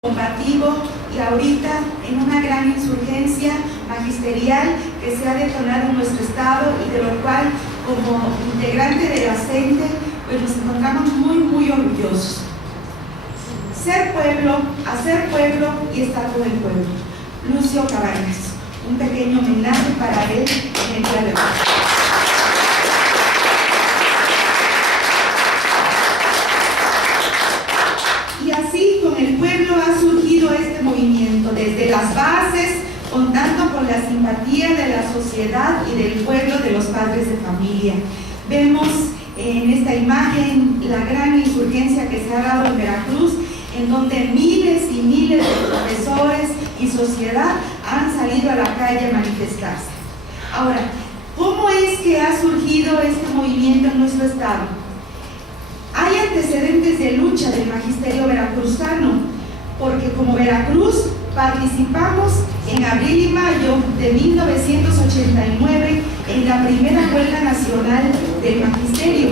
combativo y ahorita en una gran insurgencia magisterial que se ha detonado en nuestro estado y de lo cual como integrante de la CENTE pues nos encontramos muy orgullosos. Ser pueblo, hacer pueblo y estar con el pueblo. Lucio Cabañas, un pequeño homenaje para él en el día de hoy. Y así con el pueblo ha surgido este movimiento, desde las bases, contando con la simpatía de la sociedad y del pueblo de los padres de familia. Vemos en esta imagen la gran insurgencia que se ha dado en Veracruz, en donde miles y miles de profesores y sociedad han salido a la calle a manifestarse. Ahora, ¿cómo es que ha surgido este movimiento en nuestro estado? Hay antecedentes de lucha del magisterio veracruzano, porque como Veracruz participamos en abril y mayo de 1989 en la primera huelga nacional del magisterio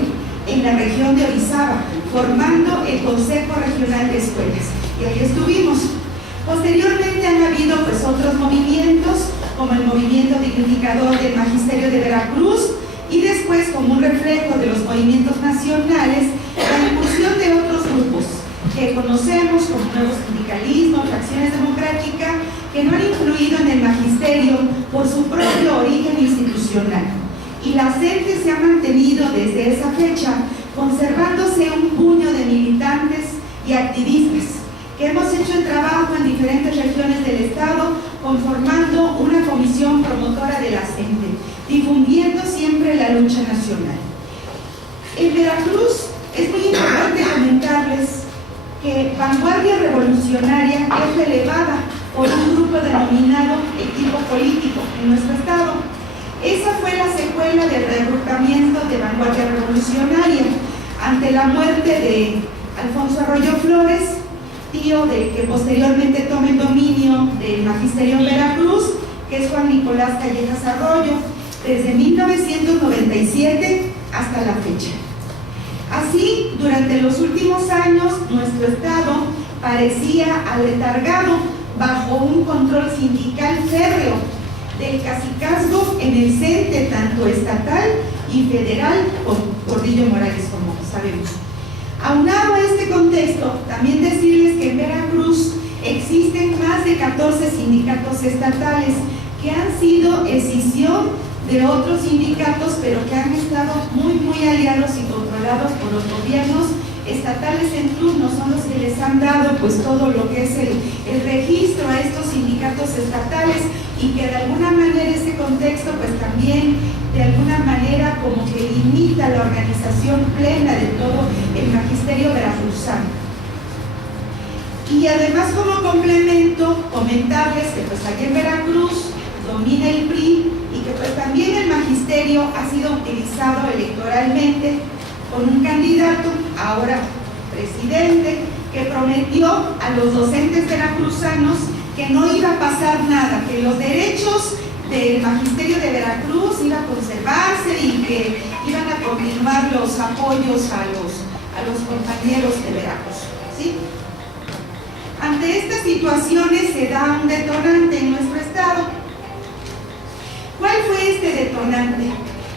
en la región de Orizaba, formando el Consejo Regional de Escuelas. Y ahí estuvimos. Posteriormente han habido pues otros movimientos, como el movimiento dignificador del magisterio de Veracruz, y después, como un reflejo de los movimientos nacionales, la incursión de otros grupos que conocemos como Nuevo Sindicalismo, Fracciones Democráticas, que no han influido en el magisterio por su propio origen institucional. Y la CENTE se ha mantenido desde esa fecha, conservándose un puño de militantes y activistas que hemos hecho el trabajo en diferentes regiones del estado, conformando una comisión promotora de la CENTE, difundiendo siempre la lucha nacional. En Veracruz es muy importante comentarles que Vanguardia Revolucionaria es relevada por un grupo denominado Equipo Político en nuestro estado. Esa fue la secuela del reagrupamiento de Vanguardia Revolucionaria ante la muerte de Alfonso Arroyo Flores, tío de que posteriormente tome el dominio del magisterio en Veracruz, que es Juan Nicolás Callejas Arroyo, desde 1997 hasta la fecha. Así, durante los últimos años, nuestro estado parecía aletargado bajo un control sindical férreo del cacicazgo en el CENTE, tanto estatal y federal, con Gordillo Morales, como sabemos. Aunado a este contexto, también decirles que en Veracruz existen más de 14 sindicatos estatales que han sido escisión de otros sindicatos, pero que han estado muy aliados y controlados por los gobiernos estatales en turno. Son los que les han dado pues todo lo que es el registro a estos sindicatos estatales, y que de alguna manera ese contexto pues también de alguna manera como que limita la organización plena de todo el magisterio veracruzano. Y además, como complemento, comentarles que pues aquí en Veracruz domina el PRI, y que pues también el magisterio ha sido utilizado electoralmente con un candidato, ahora presidente, que prometió a los docentes veracruzanos que no iba a pasar nada, que los derechos del magisterio de Veracruz iban a conservarse y que iban a continuar los apoyos a los compañeros de Veracruz, ¿sí? Ante estas situaciones se da un detonante en nuestro estado. ¿Cuál fue este detonante?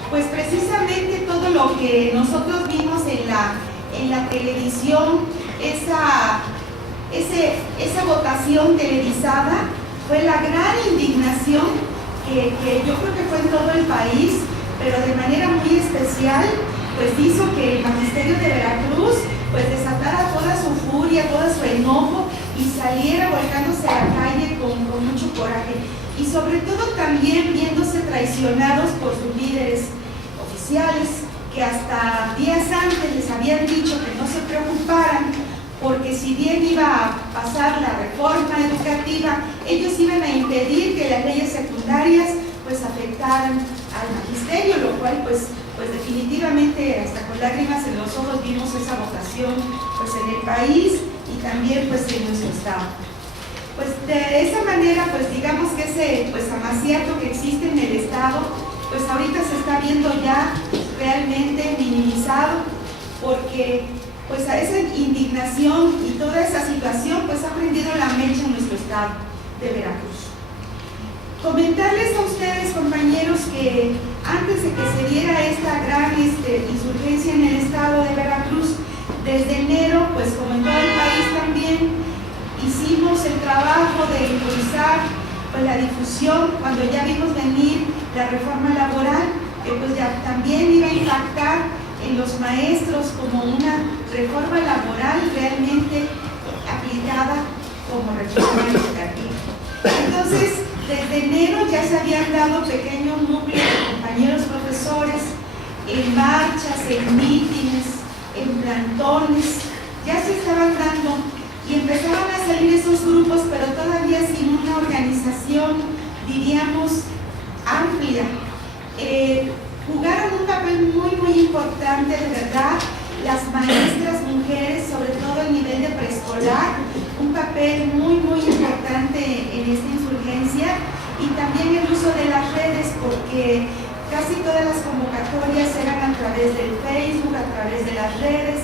Pues precisamente todo lo que nosotros vimos en la televisión, esa votación televisada, fue la gran indignación que yo creo que fue en todo el país, pero de manera muy especial, pues hizo que el magisterio de Veracruz pues desatara toda su furia, todo su enojo y saliera volcándose a la calle con mucho coraje. Y sobre todo también viéndose traicionados por sus líderes oficiales, que hasta días antes les habían dicho que no se preocuparan, porque si bien iba a pasar la reforma educativa, ellos iban a impedir que las leyes secundarias pues afectaran al magisterio, lo cual pues definitivamente hasta con lágrimas en los ojos vimos esa votación pues en el país y también pues en nuestro estado. Pues de esa manera, pues digamos que ese pues amaciato que existe en el estado, pues ahorita se está viendo ya realmente minimizado, porque pues a esa indignación y toda esa situación, pues ha prendido la mecha en nuestro estado de Veracruz. Comentarles a ustedes, compañeros, que antes de que se diera esta gran insurgencia en el estado de Veracruz, desde enero, pues como en todo el país también, hicimos el trabajo de impulsar pues, la difusión cuando ya vimos venir la reforma laboral, que pues ya también iba a impactar en los maestros como una reforma laboral realmente aplicada como reforma educativa. Entonces, desde enero ya se habían dado pequeños núcleos de compañeros profesores en marchas, en mítines, en plantones, ya se estaban dando y empezaban a salir esos grupos, pero todavía sin una organización, diríamos, amplia. Jugaron un papel muy importante, de verdad, las maestras mujeres, sobre todo a nivel de preescolar, un papel muy importante en esta insurgencia, y también el uso de las redes, porque casi todas las convocatorias eran a través del Facebook, a través de las redes,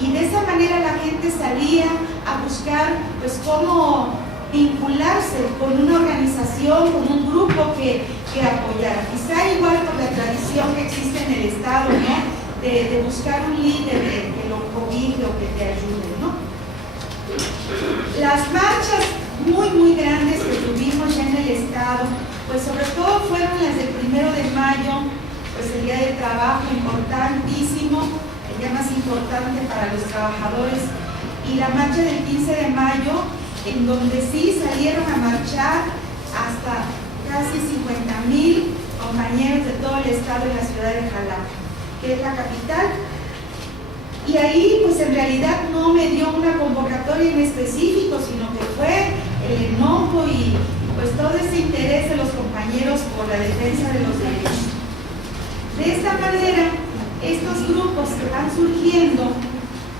y de esa manera la gente salía a buscar pues cómo vincularse con una organización, con un grupo que apoyara. Quizá igual por la tradición que existe en el Estado, ¿no? De buscar un líder que lo cobije o que te ayude, ¿no? Las marchas muy grandes que tuvimos ya en el Estado, pues sobre todo fueron las del 1 de mayo, pues el Día del Trabajo, importantísimo, el día más importante para los trabajadores, y la marcha del 15 de mayo, en donde sí salieron a marchar hasta casi 50,000 compañeros de todo el estado en la ciudad de Jalapa, que es la capital. Y ahí pues en realidad no me dio una convocatoria en específico, sino que fue el enojo y pues todo ese interés de los compañeros por la defensa de los derechos. De esta manera, estos grupos que van surgiendo,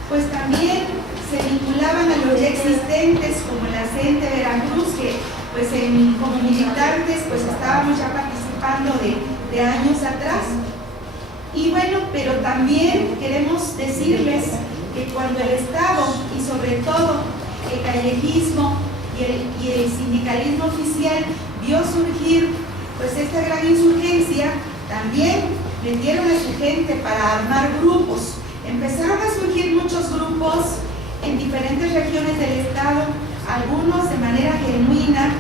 pues también se vinculaban a los ya existentes, como la CENTE Veracruz, que pues como militantes pues estábamos ya participando de años atrás. Y bueno, pero también queremos decirles que cuando el Estado y sobre todo el callejismo y el sindicalismo oficial vio surgir pues esta gran insurgencia, también metieron a su gente para armar grupos. Empezaron a surgir muchos grupos en diferentes regiones del estado, algunos de manera genuina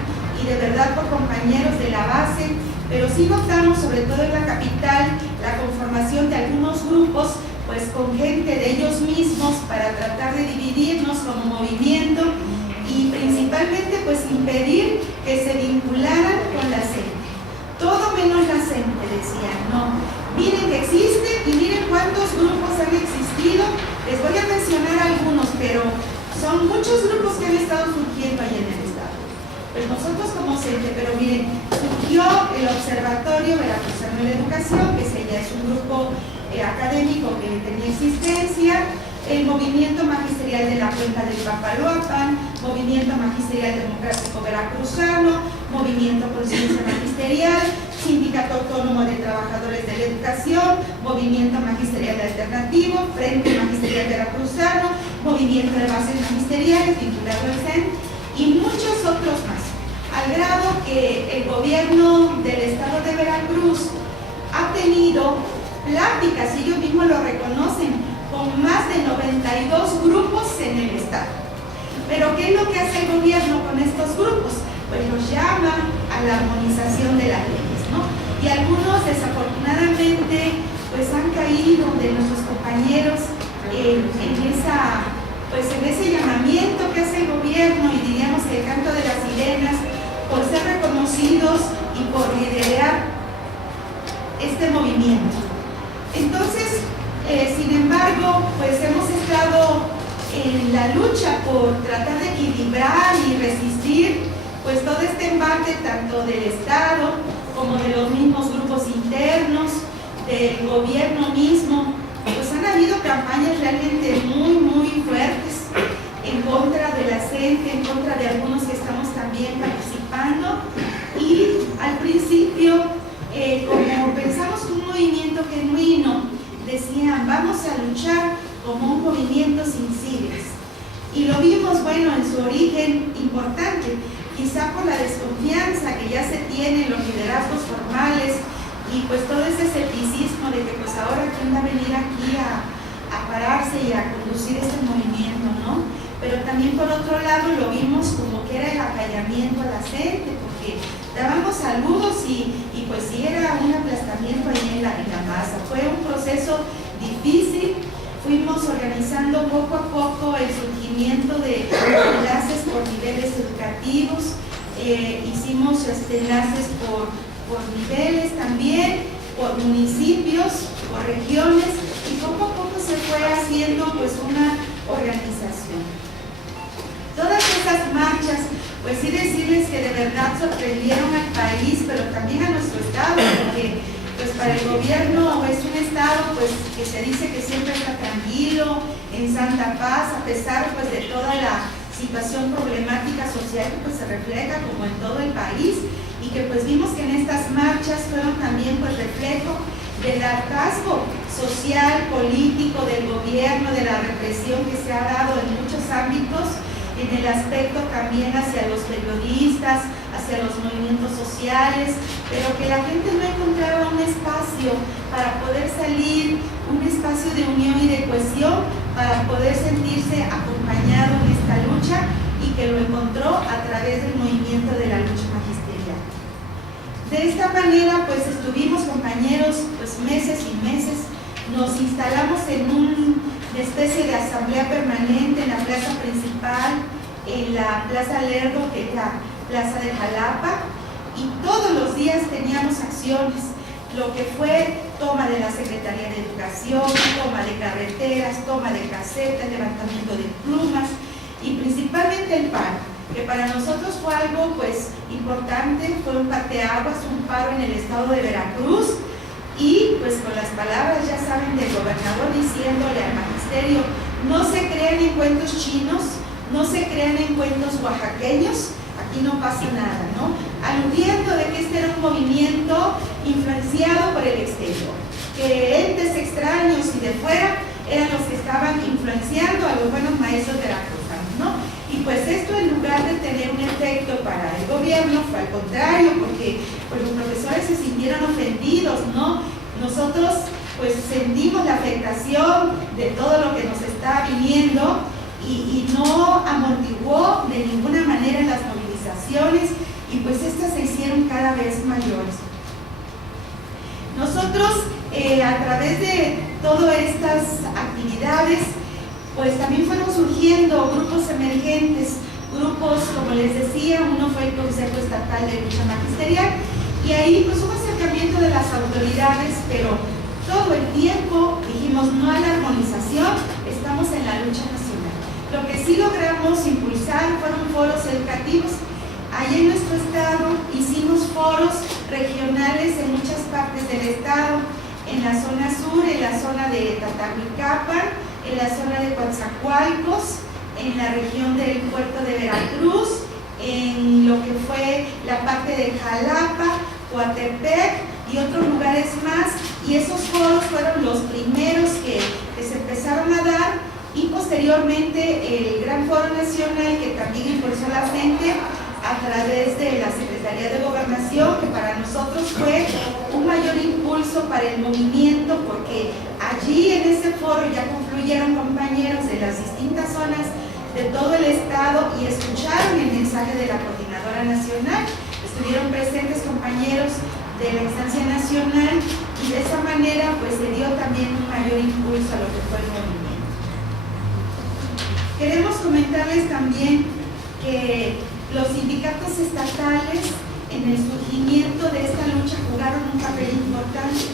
y de verdad por compañeros de la base, pero sí notamos, sobre todo en la capital, la conformación de algunos grupos, pues con gente de ellos mismos para tratar de dividirnos como movimiento y principalmente pues impedir que se vincularan con la CENTE. Todo menos la CENTE, decían, no. Miren que existe y miren cuántos grupos han existido. Les voy a mencionar algunos, pero son muchos grupos que han estado surgiendo allá en el estado. Pues nosotros como CENTE, pero miren, surgió el Observatorio Veracruzano de la Educación, que ya es un grupo académico que tenía existencia, el Movimiento Magisterial de la Cuenca del Papaloapan, Movimiento Magisterial Democrático Veracruzano, Movimiento Conciencia Magisterial, Sindicato Autónomo de Trabajadores de la Educación, Movimiento Magisterial Alternativo, Frente Magisterial Veracruzano, Movimiento de Bases Magisteriales, vinculado al CEN, y muchos otros más, al grado que el gobierno del estado de Veracruz ha tenido pláticas, y ellos mismos lo reconocen, con más de 92 grupos en el estado. Pero ¿qué es lo que hace el gobierno con estos grupos? Pues los llama a la armonización de las leyes, ¿no? Y algunos desafortunadamente pues han caído de nuestros compañeros en ese llamamiento que hace el gobierno, y diríamos que el canto de las sirenas, por ser reconocidos y por liderar este movimiento. Entonces, sin embargo, pues hemos estado en la lucha por tratar de equilibrar y resistir pues todo este embate tanto del Estado como de los mismos grupos internos, del gobierno mismo. Pues han habido campañas realmente muy fuertes en contra de la CENTE, en contra de algunos que estamos también participando, y al principio, como pensamos que un movimiento genuino, decían, vamos a luchar como un movimiento bueno, en su origen importante, quizá por la desconfianza que ya se tiene en los liderazgos formales y pues todo ese escepticismo de que pues ahora quién va a venir aquí a pararse y a conducir este movimiento, ¿no? Pero también por otro lado lo vimos como que era el acallamiento a la gente, porque dábamos saludos y pues sí era un aplastamiento ahí en la masa. Fue un proceso difícil, fuimos organizando poco a poco el surgimiento de enlaces por niveles educativos, hicimos enlaces por niveles también, por municipios, por regiones, y poco a poco se fue haciendo pues una organización. Todas esas marchas, pues sí decirles que de verdad sorprendieron al país, pero también a nuestro estado, porque pues para el gobierno es un estado pues que se dice que siempre está tranquilo, en santa paz, a pesar pues de toda la situación problemática social que pues se refleja como en todo el país, y que pues vimos que en estas marchas fueron también pues reflejo del hartazgo social, político, del gobierno, de la represión que se ha dado en muchos ámbitos, en el aspecto también hacia los periodistas, hacia los movimientos sociales, pero que la gente no encontraba un espacio para poder salir, un espacio de unión y de cohesión, para poder sentirse acompañado en esta lucha, y que lo encontró a través del movimiento de la lucha magisterial. De esta manera, pues estuvimos compañeros pues meses y meses, nos instalamos en una especie de asamblea permanente en la plaza principal, en la Plaza Lerdo, que es la plaza de Jalapa, y todos los días teníamos acciones, lo que fue toma de la Secretaría de Educación, toma de carreteras, toma de casetas, levantamiento de plumas, y principalmente el paro, que para nosotros fue algo pues importante, fue un parteaguas, un paro en el estado de Veracruz, y pues con las palabras, ya saben, del gobernador diciéndole al magisterio: no se crean en cuentos chinos, no se crean en cuentos oaxaqueños, aquí no pasa nada, ¿no? Aludiendo de que este era un movimiento influenciado por el exterior, que entes extraños y de fuera eran los que estaban influenciando a los buenos maestros veracruzanos, ¿no? Y pues esto, en lugar de tener un efecto para el gobierno, fue al contrario, porque pues los profesores se sintieron ofendidos, ¿no? Nosotros pues sentimos la afectación de todo lo que nos está viniendo y no amortiguó de ninguna manera las movilizaciones, y pues estas se hicieron cada vez mayores. Nosotros a través de todas estas actividades pues también fueron surgiendo grupos emergentes, grupos, como les decía, uno fue el Consejo Estatal de Lucha Magisterial, y ahí pues hubo acercamiento de las autoridades, pero todo el tiempo dijimos no a la armonización, estamos en la lucha nacional. Lo que sí logramos impulsar fueron foros educativos. Allá en nuestro estado hicimos foros regionales en muchas partes del estado, en la zona sur, en la zona de Tatahuicapan, en la zona de Coatzacoalcos, en la región del puerto de Veracruz, en lo que fue la parte de Jalapa, Coatepec y otros lugares más, y esos foros fueron los primeros que se empezaron a dar, y posteriormente el Gran Foro Nacional, que también impulsó la gente a través de la Secretaría de Gobernación, que para nosotros fue un mayor impulso para el movimiento, porque allí en ese foro ya confluyeron compañeros de las distintas zonas de todo el estado y escucharon el mensaje de la Coordinadora Nacional. Estuvieron presentes compañeros de la instancia nacional, y de esa manera pues se dio también un mayor impulso a lo que fue el movimiento. Queremos comentarles también que los sindicatos estatales en el surgimiento de esta lucha jugaron un papel importante,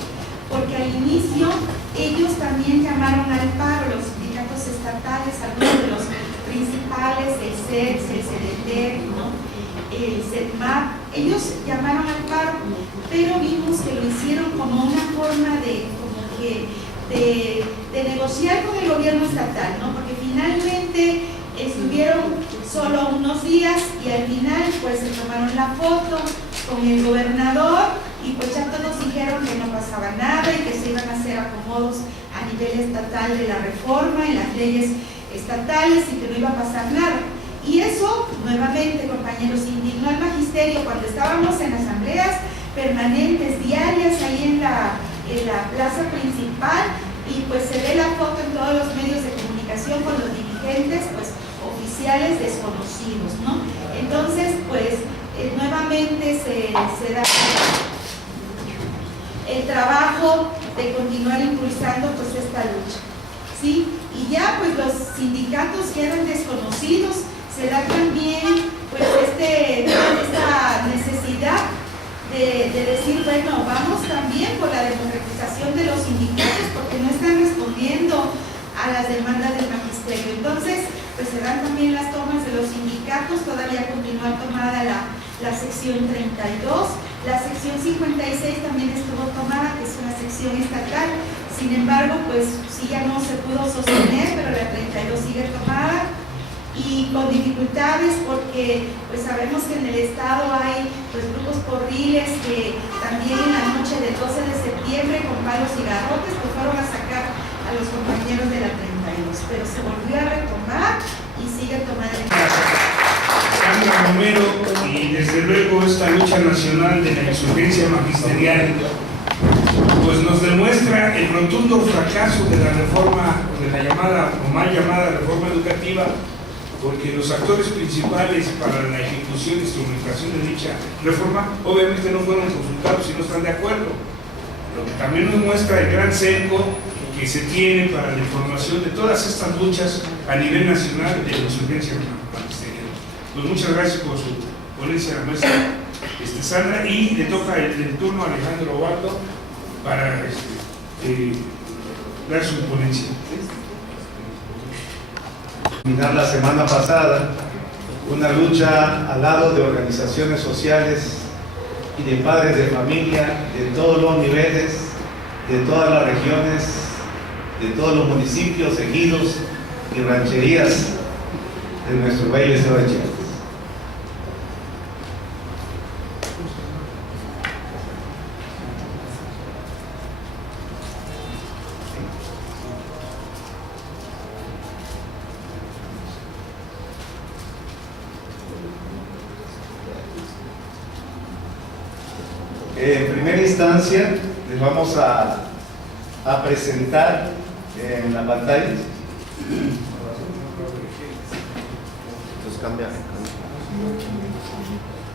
porque al inicio ellos también llamaron al paro, los sindicatos estatales, algunos de los principales, el CEDS, el CDT, ¿no? El CEDMAP, ellos llamaron al paro, pero vimos que lo hicieron como una forma de negociar con el gobierno estatal, ¿no? Porque finalmente estuvieron solo unos días y al final pues se tomaron la foto con el gobernador, y pues ya todos dijeron que no pasaba nada y que se iban a hacer acomodos a nivel estatal de la reforma en las leyes estatales y que no iba a pasar nada. Y eso, nuevamente, compañeros, indignó al magisterio cuando estábamos en asambleas permanentes, diarias, ahí en la plaza principal, y pues se ve la foto en todos los medios de comunicación con los dirigentes, pues, oficiales desconocidos, ¿no? Entonces, pues, nuevamente se da el trabajo de continuar impulsando, pues, esta lucha, ¿sí? Y ya, pues, los sindicatos que eran desconocidos, se da también, pues, esta necesidad de decir, bueno, vamos también por la democratización de los sindicatos porque no están respondiendo a las demandas del magisterio. Entonces, pues se dan también las tomas de los sindicatos, todavía continúa tomada la sección 32, la sección 56 también estuvo tomada, que es una sección estatal, sin embargo, pues sí ya no se pudo sostener, pero la 32 sigue tomada, y con dificultades porque pues sabemos que en el estado hay pues grupos porriles que también en la noche del 12 de septiembre con palos y garrotes pues fueron a sacar a los compañeros de la 32, pero se volvió a retomar y sigue tomando en Sandra Romero, y desde luego esta lucha nacional de la insurgencia magisterial pues nos demuestra el rotundo fracaso de la reforma, de la llamada o mal llamada reforma educativa, porque los actores principales para la ejecución e instrumentación de dicha reforma obviamente no fueron consultados y no están de acuerdo, lo que también nos muestra el gran cerco que se tiene para la información de todas estas luchas a nivel nacional de la insurgencia magisterial. Pues muchas gracias por su ponencia, la maestra Sandra, y le toca el turno a Alejandro Ovaldo para dar su ponencia. La semana pasada una lucha al lado de organizaciones sociales y de padres de familia de todos los niveles, de todas las regiones, de todos los municipios, ejidos y rancherías de nuestro bello estado de Chiapas. En primera instancia, les vamos a presentar en la pantalla. Entonces cambia.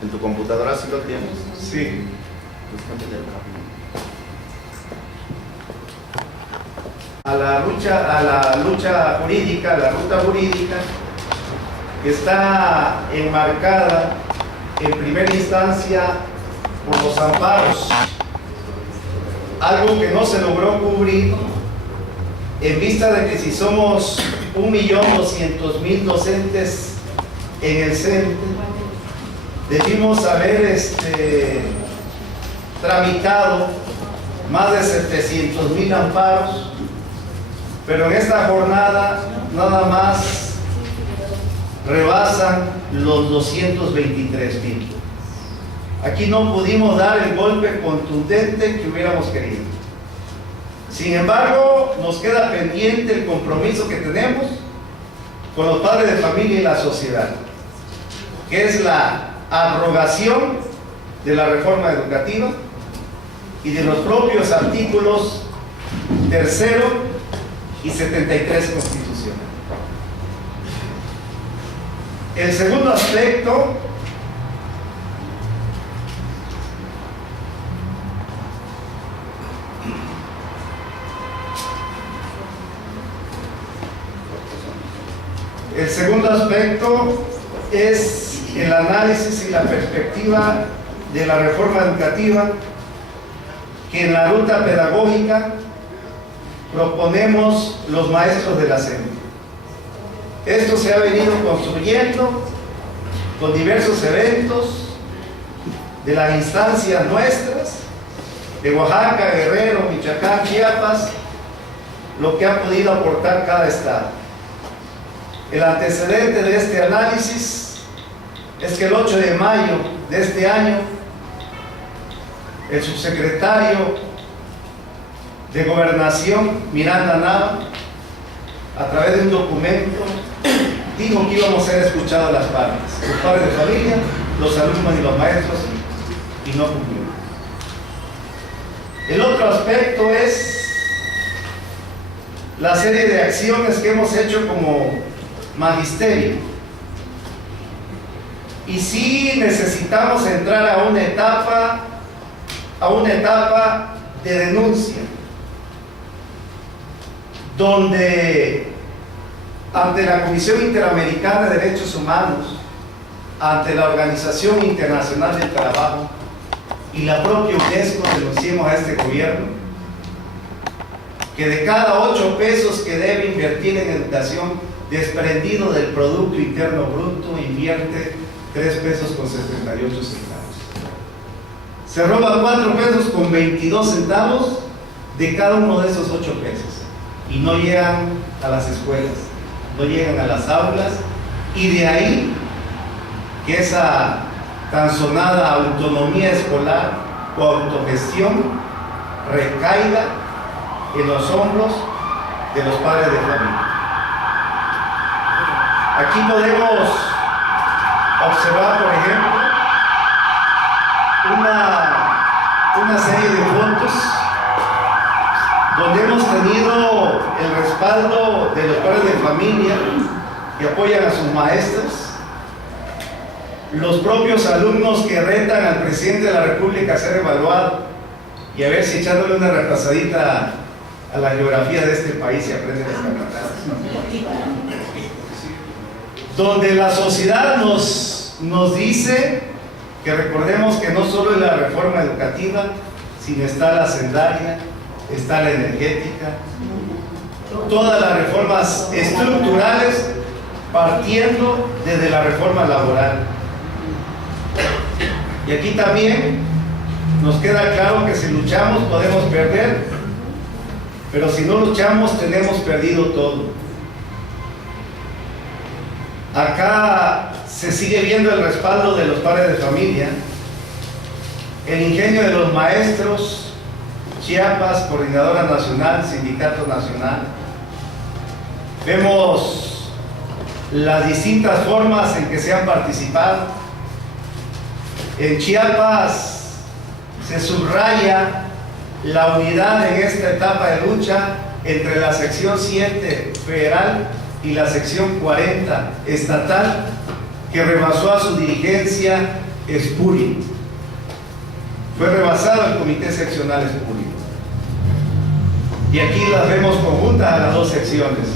¿En tu computadora sí lo tienes? Sí. Entonces cambia A la lucha jurídica, la ruta jurídica, que está enmarcada en primera instancia por los amparos, algo que no se logró cubrir en vista de que si somos 1.200.000 docentes en el CENTE, debimos haber tramitado más de 700.000 amparos, pero en esta jornada nada más rebasan los 223.000. Aquí no pudimos dar el golpe contundente que hubiéramos querido. Sin embargo, nos queda pendiente el compromiso que tenemos con los padres de familia y la sociedad, que es la abrogación de la reforma educativa y de los propios artículos 3º y 73 constitucional. El segundo aspecto es el análisis y la perspectiva de la reforma educativa que en la ruta pedagógica proponemos los maestros de la CENTE. Esto se ha venido construyendo con diversos eventos de las instancias nuestras, de Oaxaca, Guerrero, Michoacán, Chiapas, lo que ha podido aportar cada estado. El antecedente de este análisis es que el 8 de mayo de este año, el subsecretario de Gobernación, Miranda Nava, a través de un documento, dijo que íbamos a ser escuchados las partes, los padres de familia, los alumnos y los maestros, y no cumplió. El otro aspecto es la serie de acciones que hemos hecho como magisterio. Y sí necesitamos entrar a una etapa de denuncia, donde ante la Comisión Interamericana de Derechos Humanos, ante la Organización Internacional del Trabajo y la propia UNESCO denunciemos a este gobierno que de cada 8 pesos que debe invertir en educación, desprendido del Producto Interno Bruto, invierte 3 pesos con 78 centavos. Se roba 4 pesos con 22 centavos de cada uno de esos 8 pesos y no llegan a las escuelas, no llegan a las aulas, y de ahí que esa tan sonada autonomía escolar o autogestión recaiga en los hombros de los padres de familia. Aquí podemos observar, por ejemplo, una serie de fotos donde hemos tenido el respaldo de los padres de familia que apoyan a sus maestros, los propios alumnos que retan al presidente de la República a ser evaluado y a ver si echándole una repasadita a la geografía de este país se aprende las carreteras. Donde la sociedad nos dice que recordemos que no solo es la reforma educativa, sino está la hacendaria, está la energética, todas las reformas estructurales partiendo desde la reforma laboral. Y aquí también nos queda claro que si luchamos podemos perder, pero si no luchamos tenemos perdido todo. Acá se sigue viendo el respaldo de los padres de familia, el ingenio de los maestros, Chiapas, Coordinadora Nacional, Sindicato Nacional. Vemos las distintas formas en que se han participado. En Chiapas se subraya la unidad en esta etapa de lucha entre la sección 7 federal y la sección 40 estatal, que rebasó a su dirigencia espuria. Fue rebasado el comité seccional espuria. Y aquí las vemos conjuntas a las dos secciones.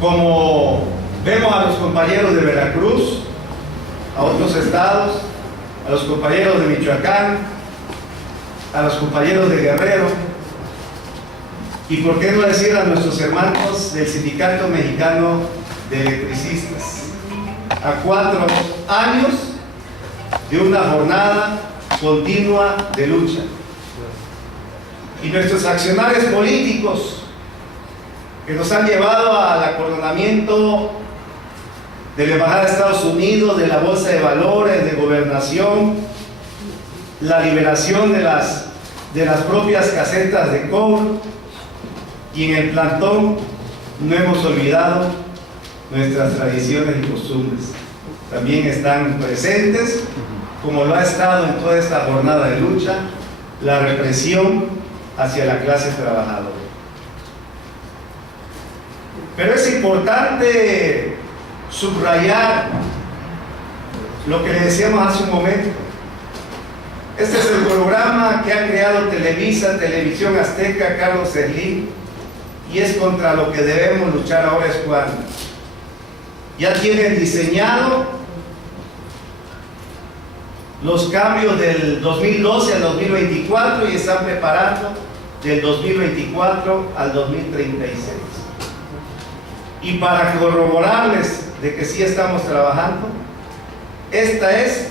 Como vemos a los compañeros de Veracruz, a otros estados, a los compañeros de Michoacán, a los compañeros de Guerrero, y por qué no decir a nuestros hermanos del Sindicato Mexicano de Electricistas, a 4 años de una jornada continua de lucha. Y nuestros accionarios políticos que nos han llevado al acordonamiento de la Embajada de Estados Unidos, de la Bolsa de Valores, de Gobernación, la liberación de las propias casetas de cobro, y en el plantón no hemos olvidado nuestras tradiciones y costumbres. También están presentes, como lo ha estado en toda esta jornada de lucha, la represión hacia la clase trabajadora. Pero es importante subrayar lo que le decíamos hace un momento. Este es el programa que ha creado Televisa, Televisión Azteca, Carlos Slim, y es contra lo que debemos luchar ahora. Es cuando ya tienen diseñado los cambios del 2012 al 2024 y están preparando del 2024 al 2036. Y para corroborarles de que sí estamos trabajando, esta es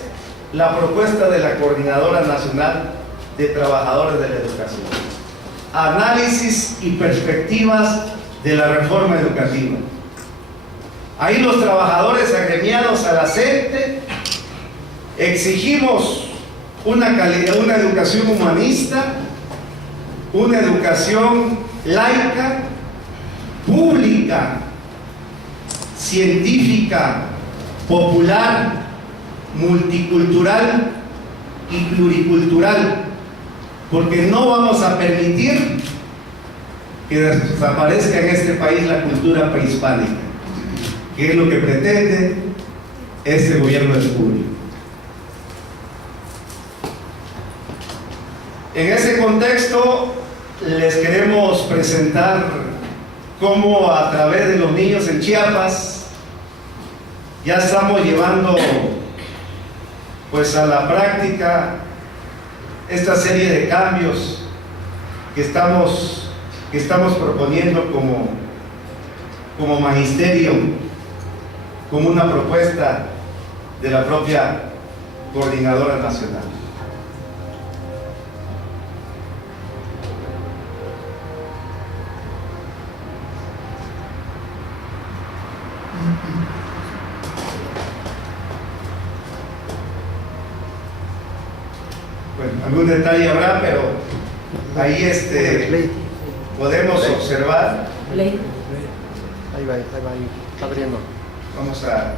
la propuesta de la Coordinadora Nacional de Trabajadores de la Educación. Análisis y perspectivas de la reforma educativa. Ahí los trabajadores agremiados a la CENTE exigimos una educación humanista, una educación laica, pública, científica, popular, multicultural y pluricultural, porque no vamos a permitir que desaparezca en este país la cultura prehispánica, que es lo que pretende este gobierno de Julio. En ese contexto les queremos presentar cómo a través de los niños en Chiapas ya estamos llevando pues a la práctica esta serie de cambios que estamos proponiendo como magisterio, como una propuesta de la propia Coordinadora Nacional. Bueno, algún detalle habrá, pero ahí podemos observar. Ahí va, está abriendo. Vamos a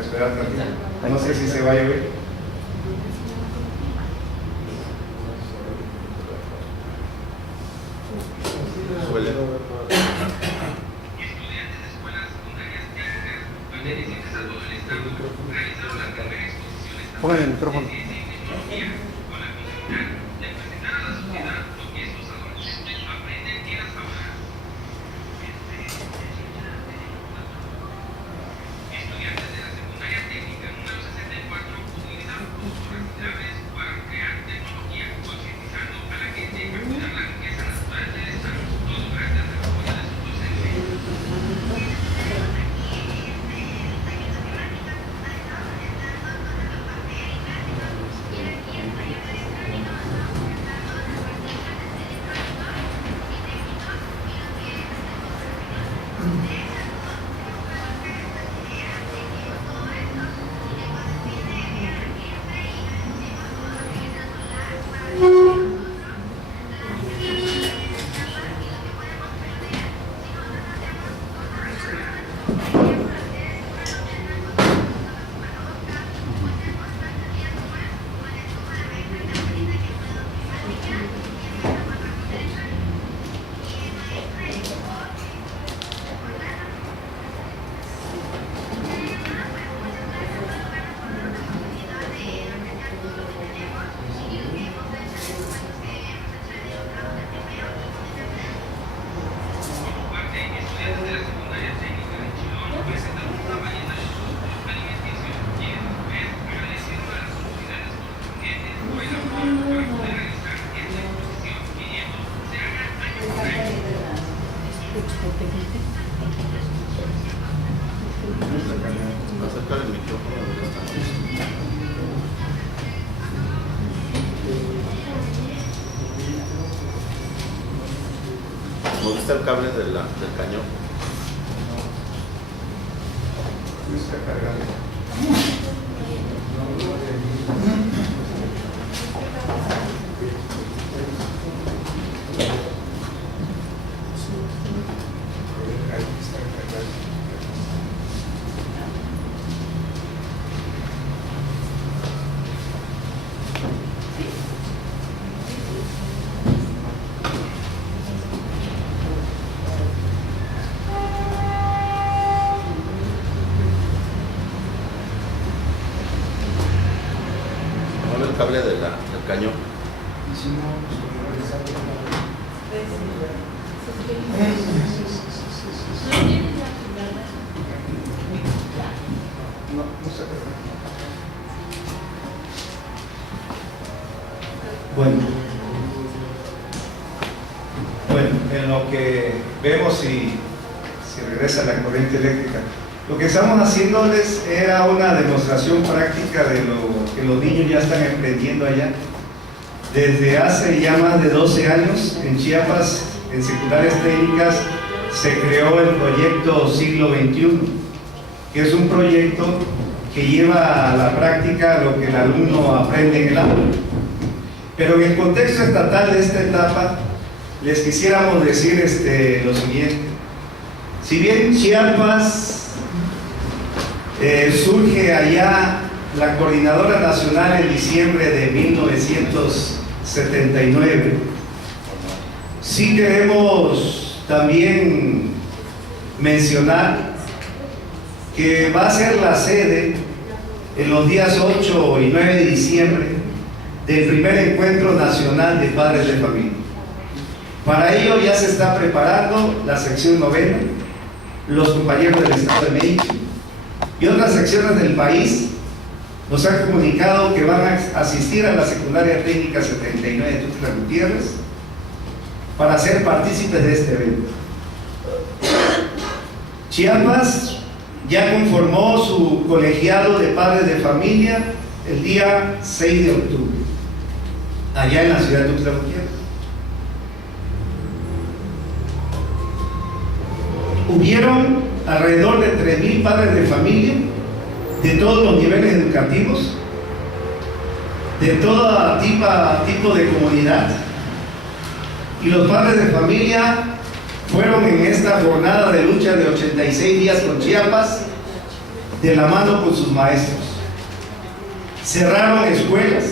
esperar tantito. No sé si se va a oír. Suele. Pongan el micrófono. Acercar el micrófono. ¿Moviste el cable del cañón? No está cargando. El cable del cañón. Bueno, en lo que vemos si regresa la corriente eléctrica, lo que estamos haciéndoles era una demostración práctica de lo que los niños ya están emprendiendo allá. Desde hace ya más de 12 años en Chiapas, en secundarias técnicas, se creó el proyecto Siglo XXI, que es un proyecto que lleva a la práctica lo que el alumno aprende en el aula. Pero en el contexto estatal de esta etapa, les quisiéramos decir lo siguiente. Si bien Chiapas surge allá la Coordinadora Nacional en diciembre de 1979. Sí queremos también mencionar que va a ser la sede en los días 8 y 9 de diciembre del primer encuentro nacional de padres de familia. Para ello ya se está preparando la sección novena, los compañeros del Estado de México y otras secciones del país nos han comunicado que van a asistir a la secundaria técnica 79 de Tuxtla Gutiérrez para ser partícipes de este evento. Chiapas ya conformó su colegiado de padres de familia el día 6 de octubre, allá en la ciudad de Tuxtla Gutiérrez. Hubieron alrededor de 3,000 padres de familia de todos los niveles educativos, de todo tipo de comunidad, y los padres de familia fueron en esta jornada de lucha de 86 días con Chiapas de la mano con sus maestros. Cerraron escuelas,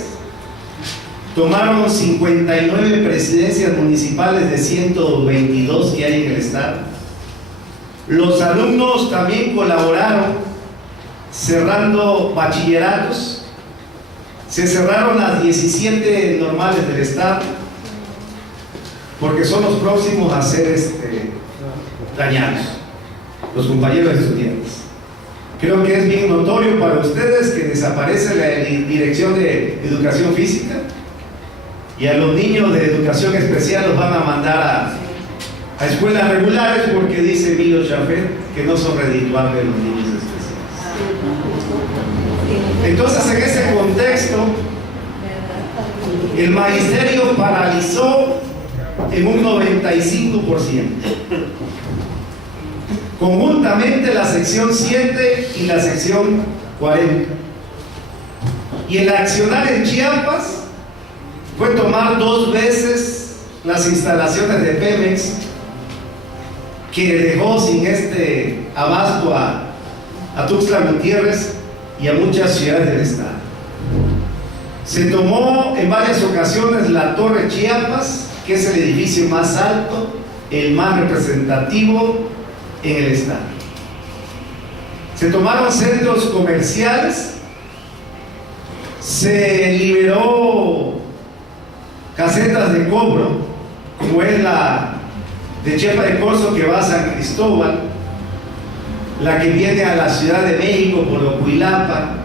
tomaron 59 presidencias municipales de 122 que hay en el estado. Los alumnos también colaboraron cerrando bachilleratos. Se cerraron las 17 normales del estado porque son los próximos a ser dañados, los compañeros estudiantes. Creo que es bien notorio para ustedes que desaparece la Dirección de Educación Física y a los niños de educación especial los van a mandar a escuelas regulares porque dice Emilio Chafet que no son redituables los niños especiales. Entonces, en ese contexto, el magisterio paralizó en un 95%. Conjuntamente la sección 7 y la sección 40. Y el accionar en Chiapas fue tomar 2 veces las instalaciones de Pemex, que dejó sin abasto a Tuxtla Gutiérrez y a muchas ciudades del estado. Se tomó en varias ocasiones la Torre Chiapas, que es el edificio más alto, el más representativo en el estado. Se tomaron centros comerciales, se liberó casetas de cobro, como es la de Chiapa de Corzo que va a San Cristóbal, la que viene a la Ciudad de México por Ocuilapa,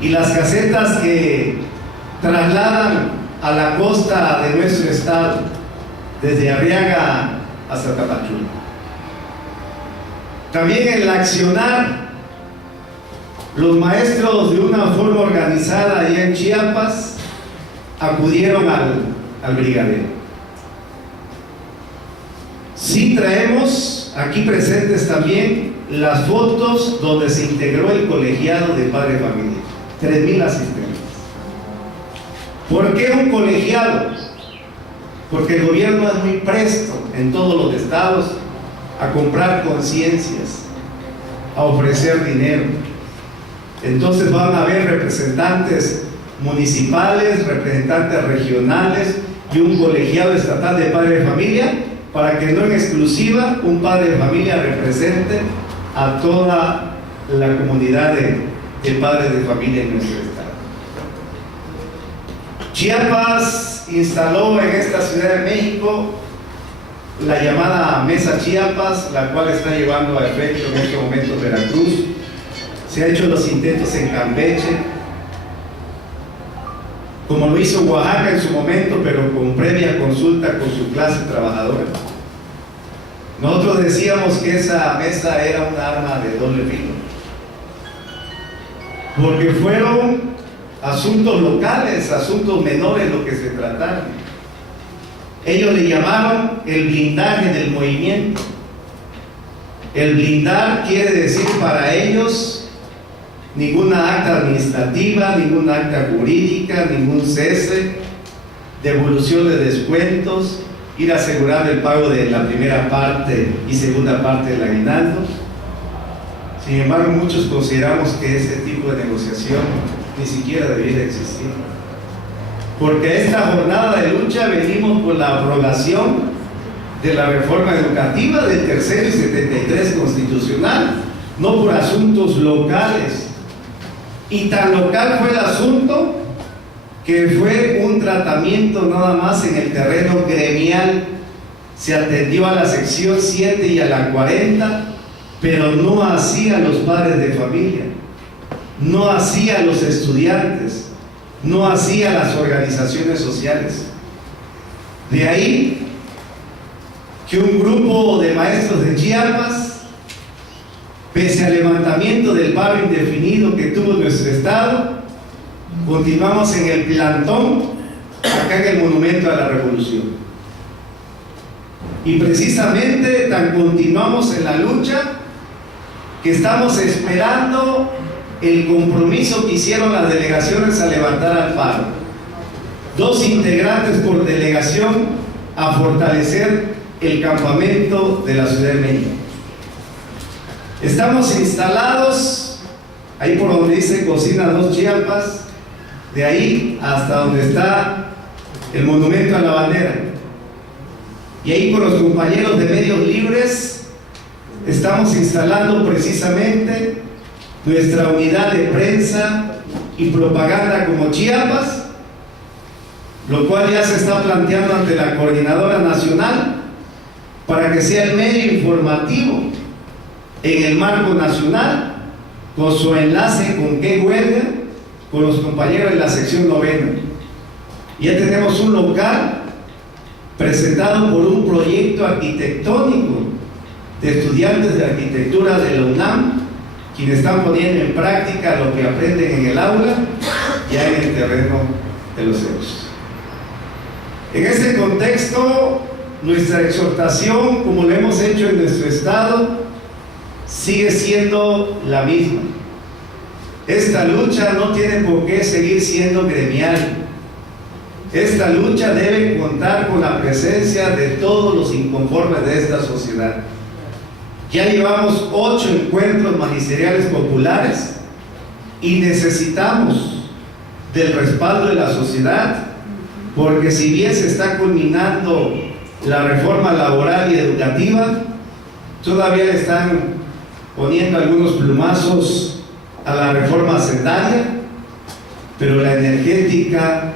y las casetas que trasladan a la costa de nuestro estado, desde Arriaga hasta Tapachula. También en el accionar, los maestros de una forma organizada allá en Chiapas acudieron al brigadero. Sí traemos aquí presentes también las fotos donde se integró el colegiado de padre de familia, 3,000 asistentes. ¿Por qué un colegiado? Porque el gobierno es muy presto en todos los estados a comprar conciencias, a ofrecer dinero. Entonces van a haber representantes municipales, representantes regionales y un colegiado estatal de padre de familia, para que no en exclusiva un padre de familia represente a toda la comunidad de padres de familia en nuestro estado. Chiapas instaló en esta Ciudad de México la llamada Mesa Chiapas, la cual está llevando a efecto en estos momentos Veracruz. Se han hecho los intentos en Campeche, como lo hizo Oaxaca en su momento, pero con previa consulta con su clase trabajadora. Nosotros decíamos que esa mesa era un arma de doble filo, porque fueron asuntos locales, asuntos menores lo que se trataron. Ellos le llamaron el blindaje del movimiento. El blindar quiere decir para ellos ninguna acta administrativa, ninguna acta jurídica, ningún cese, devolución de descuentos, ir a asegurar el pago de la primera parte y segunda parte del aguinaldo. Sin embargo, muchos consideramos que ese tipo de negociación ni siquiera debiera existir. Porque esta jornada de lucha venimos por la aprobación de la reforma educativa del tercero y 73 constitucional, no por asuntos locales. Y tan local fue el asunto que fue un tratamiento nada más en el terreno gremial. Se atendió a la sección 7 y a la 40, pero no así a los padres de familia, no así a los estudiantes, no así a las organizaciones sociales. De ahí que un grupo de maestros de Chiapas, pese al levantamiento del paro indefinido que tuvo nuestro estado, continuamos en el plantón acá en el Monumento a la Revolución. Y precisamente tan continuamos en la lucha que estamos esperando el compromiso que hicieron las delegaciones a levantar al paro. 2 integrantes por delegación a fortalecer el campamento de la Ciudad de México. Estamos instalados ahí por donde dice Cocina 2 Chiapas, de ahí hasta donde está el Monumento a la Bandera. Y ahí con los compañeros de Medios Libres estamos instalando precisamente nuestra unidad de prensa y propaganda como Chiapas, lo cual ya se está planteando ante la Coordinadora Nacional para que sea el medio informativo en el marco nacional, con su enlace con qué huelga, con los compañeros de la sección 9. Ya tenemos un local presentado por un proyecto arquitectónico de estudiantes de arquitectura de la UNAM, quienes están poniendo en práctica lo que aprenden en el aula, ya en el terreno de los hechos. En este contexto, nuestra exhortación, como lo hemos hecho en nuestro estado, sigue siendo la misma. Esta lucha no tiene por qué seguir siendo gremial. Esta lucha debe contar con la presencia de todos los inconformes de esta sociedad. Ya llevamos 8 encuentros magisteriales populares y necesitamos del respaldo de la sociedad, porque si bien se está culminando la reforma laboral y educativa, todavía le están poniendo algunos plumazos a la reforma hacendaria, pero la energética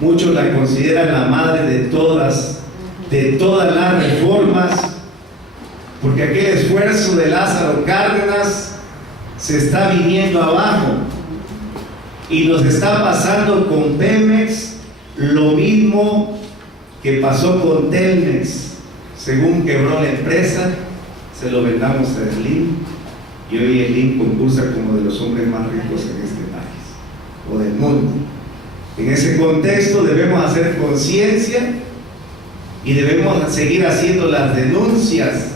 muchos la consideran la madre de todas las reformas, porque aquel esfuerzo de Lázaro Cárdenas se está viniendo abajo y nos está pasando con Pemex lo mismo que pasó con Telmex. Según quebró la empresa, se lo vendamos a Slim, y hoy Slim concursa como de los hombres más ricos en este país o del mundo. En ese contexto debemos hacer conciencia y debemos seguir haciendo las denuncias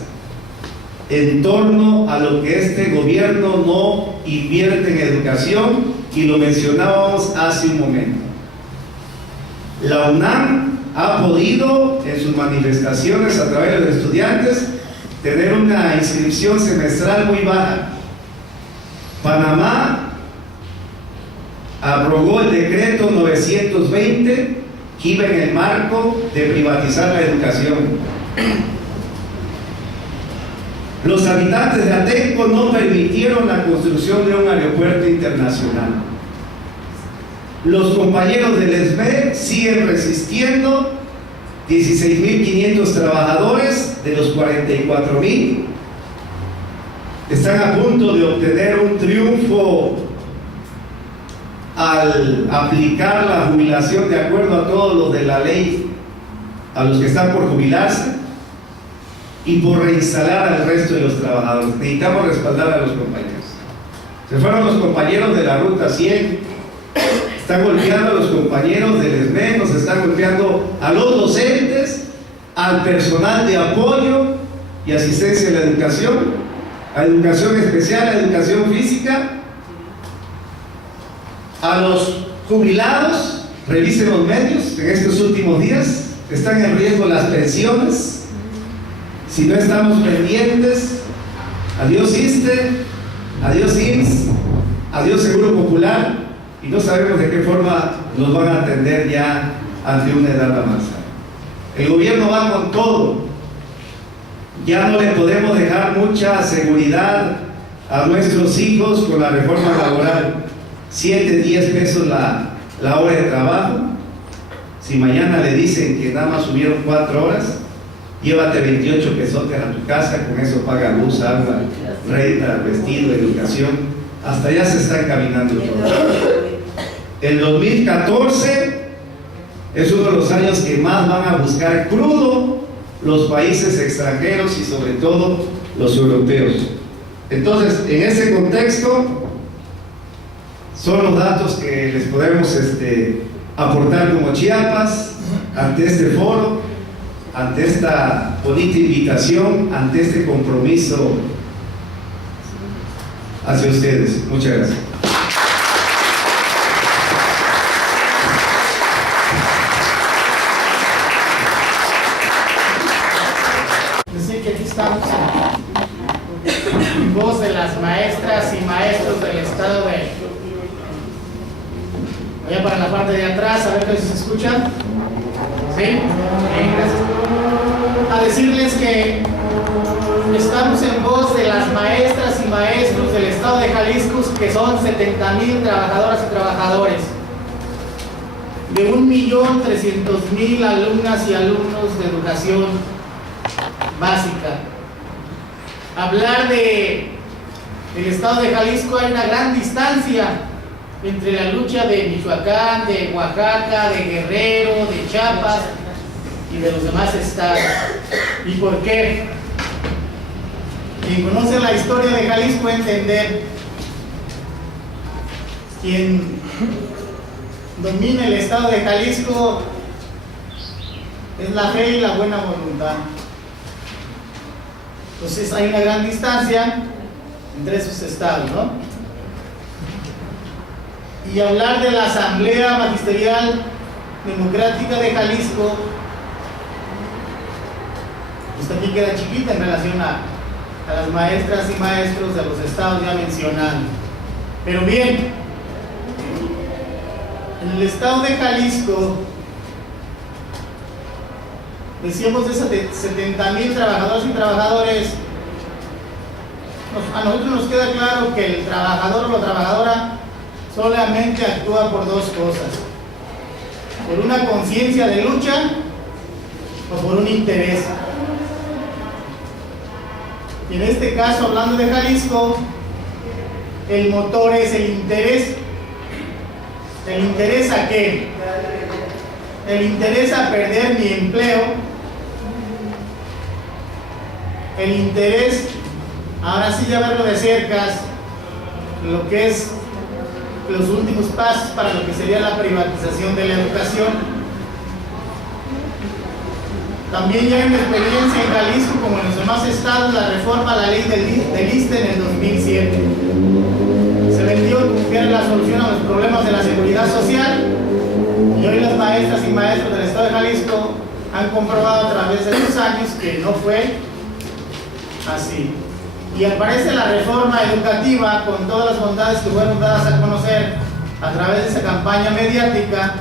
en torno a lo que este gobierno no invierte en educación, y lo mencionábamos hace un momento. La UNAM ha podido en sus manifestaciones a través de los estudiantes tener una inscripción semestral muy baja. Panamá aprobó el decreto 920 que iba en el marco de privatizar la educación. Los habitantes de Atenco no permitieron la construcción de un aeropuerto internacional. Los compañeros del ESME siguen resistiendo. 16.500 trabajadores de los 44.000 están a punto de obtener un triunfo al aplicar la jubilación de acuerdo a todos los de la ley a los que están por jubilarse y por reinstalar al resto de los trabajadores. Necesitamos respaldar a los compañeros. Se fueron los compañeros de la Ruta 100, están golpeando a los compañeros del ESME, nos están golpeando a los docentes, al personal de apoyo y asistencia a la educación, a educación especial, a educación física, a los jubilados. Revisen los medios en estos últimos días, están en riesgo las pensiones. Si no estamos pendientes, adiós ISSSTE, adiós IMSS, adiós Seguro Popular, y no sabemos de qué forma nos van a atender ya ante una edad avanzada. El gobierno va con todo. Ya no le podemos dejar mucha seguridad a nuestros hijos con la reforma laboral. 7, 10 pesos la hora de trabajo. Si mañana le dicen que nada más subieron 4 horas, llévate 28 pesotes a tu casa, con eso paga luz, agua, renta, vestido, educación. Hasta allá se está encaminando todo. El 2014 es uno de los años que más van a buscar crudo los países extranjeros y sobre todo los europeos. Entonces, en ese contexto, son los datos que les podemos aportar como Chiapas ante este foro, ante esta bonita invitación, ante este compromiso hacia ustedes. Muchas gracias. Decir que aquí estamos en voz de las maestras y maestros del estado de... Allá para la parte de atrás, a ver si se escuchan. ¿Sí? Bien, gracias. A decirles que estamos en voz de las maestras y maestros del estado de Jalisco, que son 70,000 trabajadoras y trabajadores, de 1,300,000 alumnas y alumnos de educación básica. Hablar del estado de Jalisco, hay una gran distancia entre la lucha de Michoacán, de Oaxaca, de Guerrero, de Chiapas y de los demás estados. ¿Y por qué? Quien conoce la historia de Jalisco va a entender. Quien domina el estado de Jalisco es la fe y la buena voluntad. Entonces hay una gran distancia entre esos estados, ¿no? Y hablar de la Asamblea Magisterial Democrática de Jalisco, pues también queda chiquita en relación a las maestras y maestros de los estados ya mencionados. Pero bien, en el estado de Jalisco, decíamos de 70,000 trabajadores y trabajadores, a nosotros nos queda claro que el trabajador o la trabajadora solamente actúa por dos cosas: por una conciencia de lucha o por un interés. Y en este caso, hablando de Jalisco, el motor es el interés. ¿El interés a qué? El interés a perder mi empleo. El interés, ahora sí ya verlo de cerca, lo que es los últimos pasos para lo que sería la privatización de la educación. También ya en experiencia en Jalisco, como en los demás estados, la reforma a la ley del ISSSTE en el 2007. Se vendió como que era la solución a los problemas de la seguridad social, y hoy las maestras y maestros del estado de Jalisco han comprobado a través de los años que no fue así. Y aparece la reforma educativa con todas las bondades que fueron dadas a conocer a través de esa campaña mediática,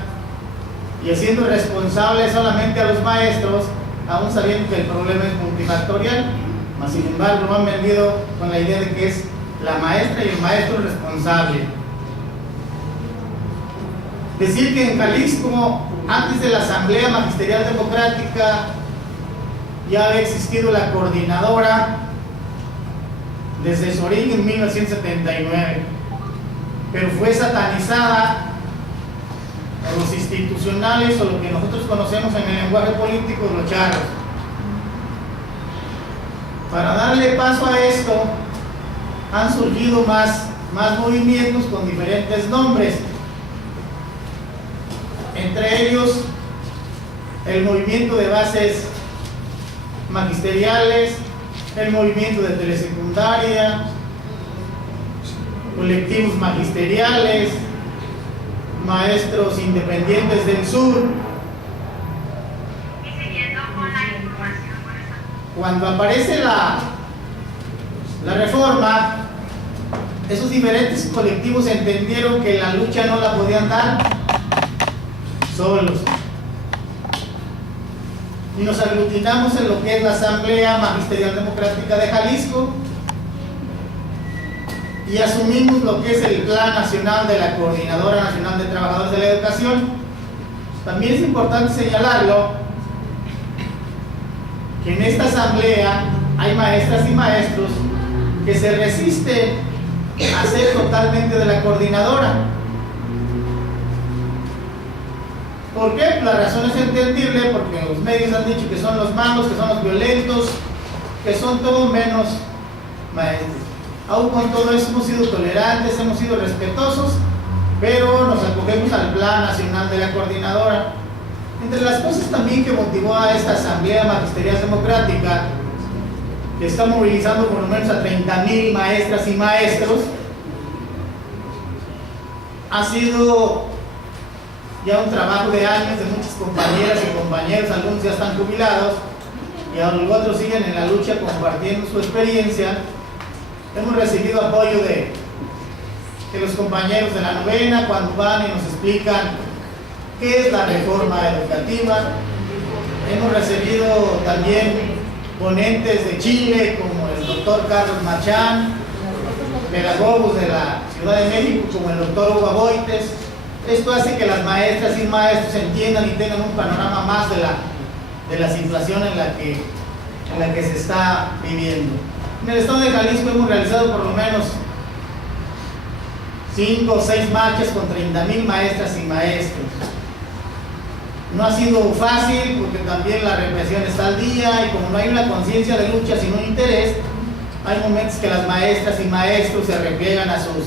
y haciendo responsable solamente a los maestros, aún sabiendo que el problema es multifactorial, mas sin embargo lo han vendido con la idea de que es la maestra y el maestro responsable. Decir que en Jalisco, antes de la Asamblea Magisterial Democrática, ya había existido la coordinadora desde su origen en 1979, pero fue satanizada por los institucionales, o lo que nosotros conocemos en el lenguaje político, los charros. Para darle paso a esto, han surgido más movimientos con diferentes nombres, entre ellos el movimiento de bases magisteriales, el movimiento de telesecundaria, colectivos magisteriales, maestros independientes del sur. Y siguiendo con la información. Cuando aparece la reforma, esos diferentes colectivos entendieron que la lucha no la podían dar solos. Y nos aglutinamos en lo que es la Asamblea Magisterial Democrática de Jalisco y asumimos lo que es el Plan Nacional de la Coordinadora Nacional de Trabajadores de la Educación. También es importante señalarlo que en esta asamblea hay maestras y maestros que se resisten a ser totalmente de la coordinadora. ¿Por qué? La razón es entendible, porque los medios han dicho que son los malos, que son los violentos, que son todo menos maestros. Aún con todo eso hemos sido tolerantes, hemos sido respetuosos, pero nos acogemos al Plan Nacional de la Coordinadora. Entre las cosas también que motivó a esta Asamblea Magisterial Democrática, que está movilizando por lo menos a 30,000 maestras y maestros, ha sido ya un trabajo de años de muchas compañeras y compañeros. Algunos ya están jubilados y otros siguen en la lucha compartiendo su experiencia. Hemos recibido apoyo de los compañeros de la novena cuando van y nos explican qué es la reforma educativa. Hemos recibido también ponentes de Chile como el doctor Carlos Machán, pedagogos de la Ciudad de México como el doctor Hugo Aboites. Esto hace que las maestras y maestros entiendan y tengan un panorama más de la situación en la que se está viviendo. En el estado de Jalisco hemos realizado por lo menos 5 o 6 marchas con 30,000 maestras y maestros. No ha sido fácil porque también la represión está al día y como no hay una conciencia de lucha sino un interés, hay momentos que las maestras y maestros se repliegan a sus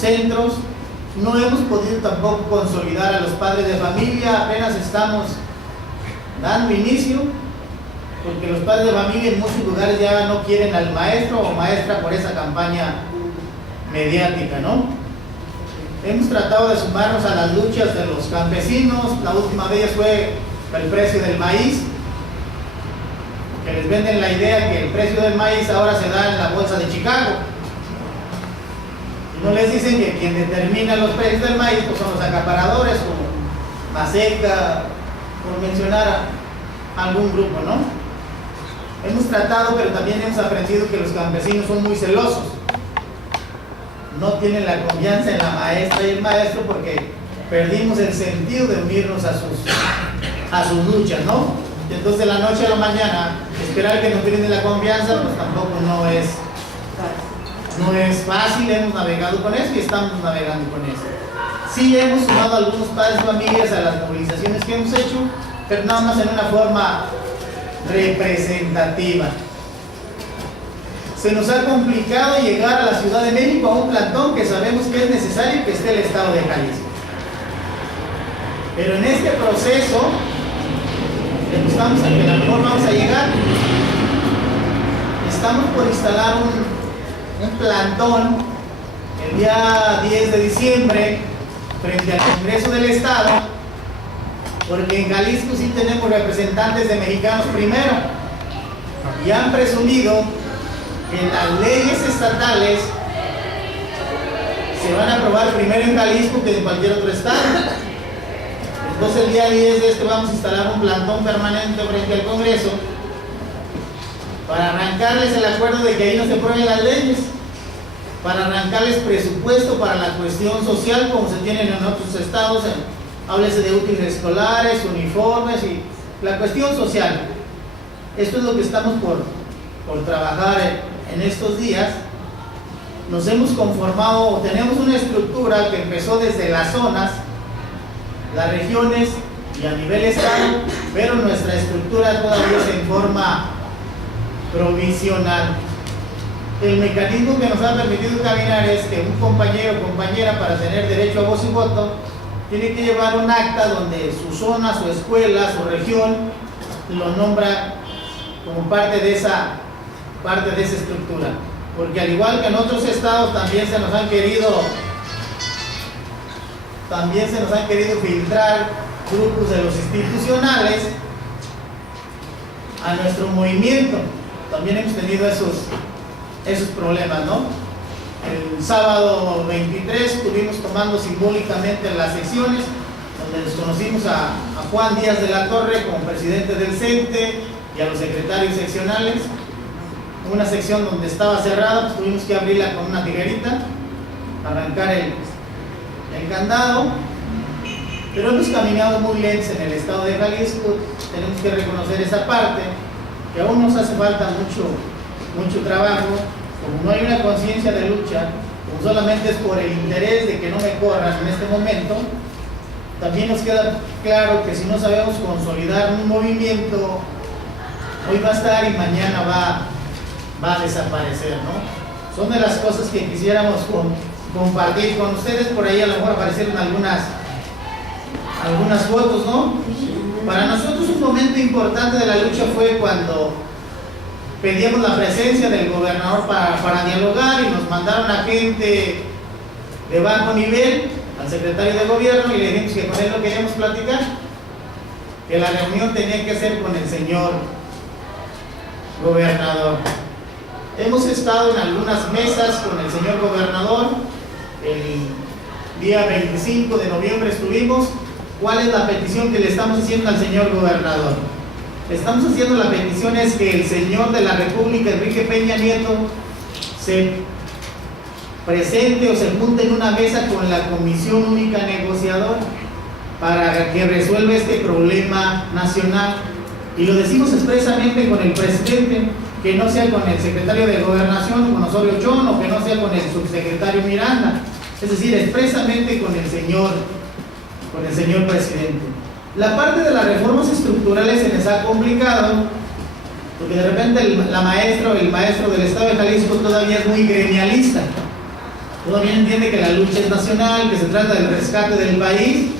centros. No hemos podido tampoco consolidar a los padres de familia, apenas estamos dando inicio, porque los padres de familia en muchos lugares ya no quieren al maestro o maestra por esa campaña mediática, ¿no? Hemos tratado de sumarnos a las luchas de los campesinos. La última de ellas fue el precio del maíz, que les venden la idea que el precio del maíz ahora se da en la bolsa de Chicago. No les dicen que quien determina los precios del maíz pues son los acaparadores, como Maseca, por mencionar a algún grupo, ¿no? Hemos tratado, pero también hemos aprendido que los campesinos son muy celosos. No tienen la confianza en la maestra y el maestro porque perdimos el sentido de unirnos a sus luchas, ¿no? Y entonces de la noche a la mañana esperar que nos brinden la confianza pues tampoco no es fácil. Hemos navegado con eso y estamos navegando con eso. Sí hemos sumado a algunos padres y familias a las movilizaciones que hemos hecho, pero nada más en una forma representativa. Se nos ha complicado llegar a la Ciudad de México a un plantón que sabemos que es necesario que esté el estado de Jalisco. Pero en este proceso estamos a que a lo mejor vamos a llegar. Estamos por instalar un plantón el día 10 de diciembre frente al Congreso del Estado, porque en Jalisco sí tenemos representantes de Mexicanos Primero y han presumido que las leyes estatales se van a aprobar primero en Jalisco que en cualquier otro estado. Entonces el día 10 de vamos a instalar un plantón permanente frente al Congreso para arrancarles el acuerdo de que ahí no se aprueben las leyes, para arrancarles presupuesto para la cuestión social como se tienen en otros estados, háblese de útiles escolares, uniformes y la cuestión social. Esto es lo que estamos por trabajar en estos días. Nos hemos conformado, tenemos una estructura que empezó desde las zonas, las regiones y a nivel estado, pero nuestra estructura todavía es en forma provisional. El mecanismo que nos ha permitido caminar es que un compañero o compañera, para tener derecho a voz y voto, tiene que llevar un acta donde su zona, su escuela, su región lo nombra como parte de esa estructura, porque al igual que en otros estados también se nos han querido filtrar grupos de los institucionales a nuestro movimiento. También hemos tenido esos problemas, ¿no? El sábado 23 estuvimos tomando simbólicamente las secciones, donde les conocimos a Juan Díaz de la Torre como presidente del CENTE y a los secretarios seccionales. Una sección donde estaba cerrada, pues tuvimos que abrirla con una tijerita, arrancar el candado, pero hemos caminado muy lentos en el estado de Jalisco. Tenemos que reconocer esa parte, que aún nos hace falta mucho trabajo. Como no hay una conciencia de lucha, como solamente es por el interés de que no me corran en este momento, también nos queda claro que si no sabemos consolidar un movimiento, hoy va a estar y mañana va a desaparecer, ¿no? Son de las cosas que quisiéramos compartir con ustedes. Por ahí a lo mejor aparecieron algunas fotos, ¿no? Para nosotros un momento importante de la lucha fue cuando pedíamos la presencia del gobernador para dialogar, y nos mandaron a gente de bajo nivel, al secretario de gobierno, y le dijimos que con él lo queríamos platicar, que la reunión tenía que ser con el señor gobernador. Hemos estado en algunas mesas con el señor gobernador. El día 25 de noviembre estuvimos. ¿Cuál es la petición que le estamos haciendo al señor gobernador? Le estamos haciendo la petición es que el señor de la República, Enrique Peña Nieto, se presente o se junte en una mesa con la Comisión Única Negociadora para que resuelva este problema nacional. Y lo decimos expresamente con el presidente, que no sea con el secretario de Gobernación, con Osorio Chón, o que no sea con el subsecretario Miranda, es decir, expresamente con el señor presidente. La parte de las reformas estructurales se les ha complicado, porque de repente el maestro del estado de Jalisco todavía es muy gremialista, todavía entiende que la lucha es nacional, que se trata del rescate del país.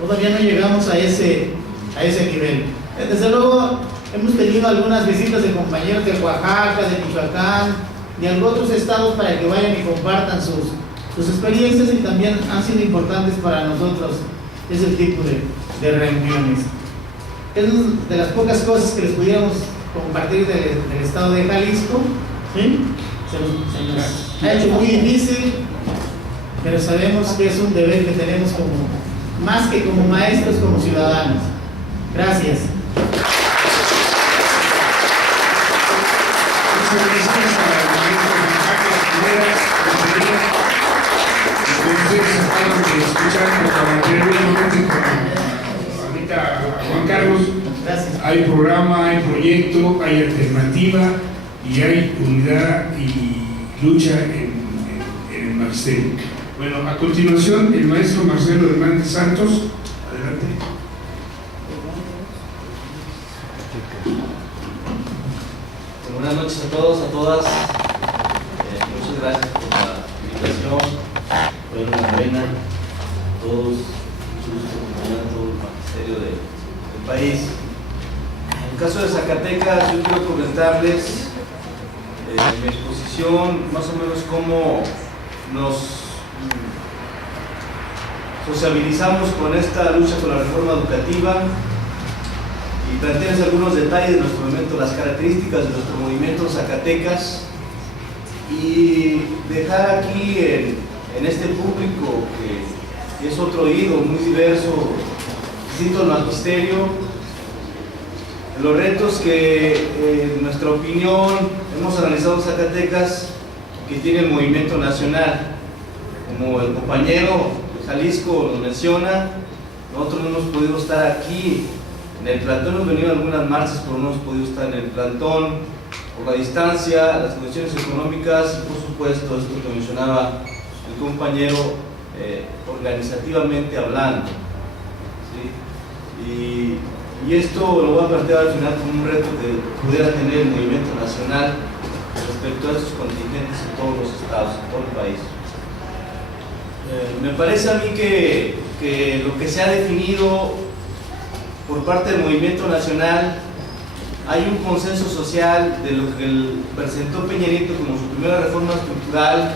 Todavía no llegamos a ese nivel. Desde luego hemos tenido algunas visitas de compañeros de Oaxaca, de Michoacán, de algunos otros estados, para que vayan y compartan sus experiencias, y también han sido importantes para nosotros ese tipo de reuniones. Es una de las pocas cosas que les pudiéramos compartir del estado de Jalisco, ¿sí? Se nos ha hecho muy difícil, pero sabemos que es un deber que tenemos más que como maestros, como ciudadanos. Gracias. Muchas gracias a la ahorita Juan Carlos. Gracias. Hay programa, hay proyecto, hay alternativa y hay unidad y lucha en el magisterio. Bueno, a continuación el maestro Marcelo Hernández Santos. Adelante. Buenas noches a todos, a todas. Muchas gracias por la invitación. Fue una novena a todos, mucho gusto acompañar a todo el magisterio del país. En el caso de Zacatecas, yo quiero comentarles mi exposición, más o menos cómo nos sociabilizamos con esta lucha por la reforma educativa, y plantearles algunos detalles de nuestro movimiento, las características de nuestro movimiento Zacatecas, y dejar aquí en este público que es otro oído muy diverso, distinto al magisterio, los retos que en nuestra opinión hemos analizado en Zacatecas que tiene el movimiento nacional. Como el compañero de Jalisco lo menciona, nosotros no hemos podido estar aquí en el plantón, hemos venido a algunas marchas, pero no hemos podido estar en el plantón por la distancia, las condiciones económicas y por supuesto esto que mencionaba el compañero, organizativamente hablando, ¿sí? Y esto lo voy a plantear al final como un reto que pudiera tener el movimiento nacional respecto a estos contingentes en todos los estados, en todo el país. Me parece a mí que lo que se ha definido por parte del movimiento nacional, hay un consenso social de lo que presentó Peña Nieto como su primera reforma estructural.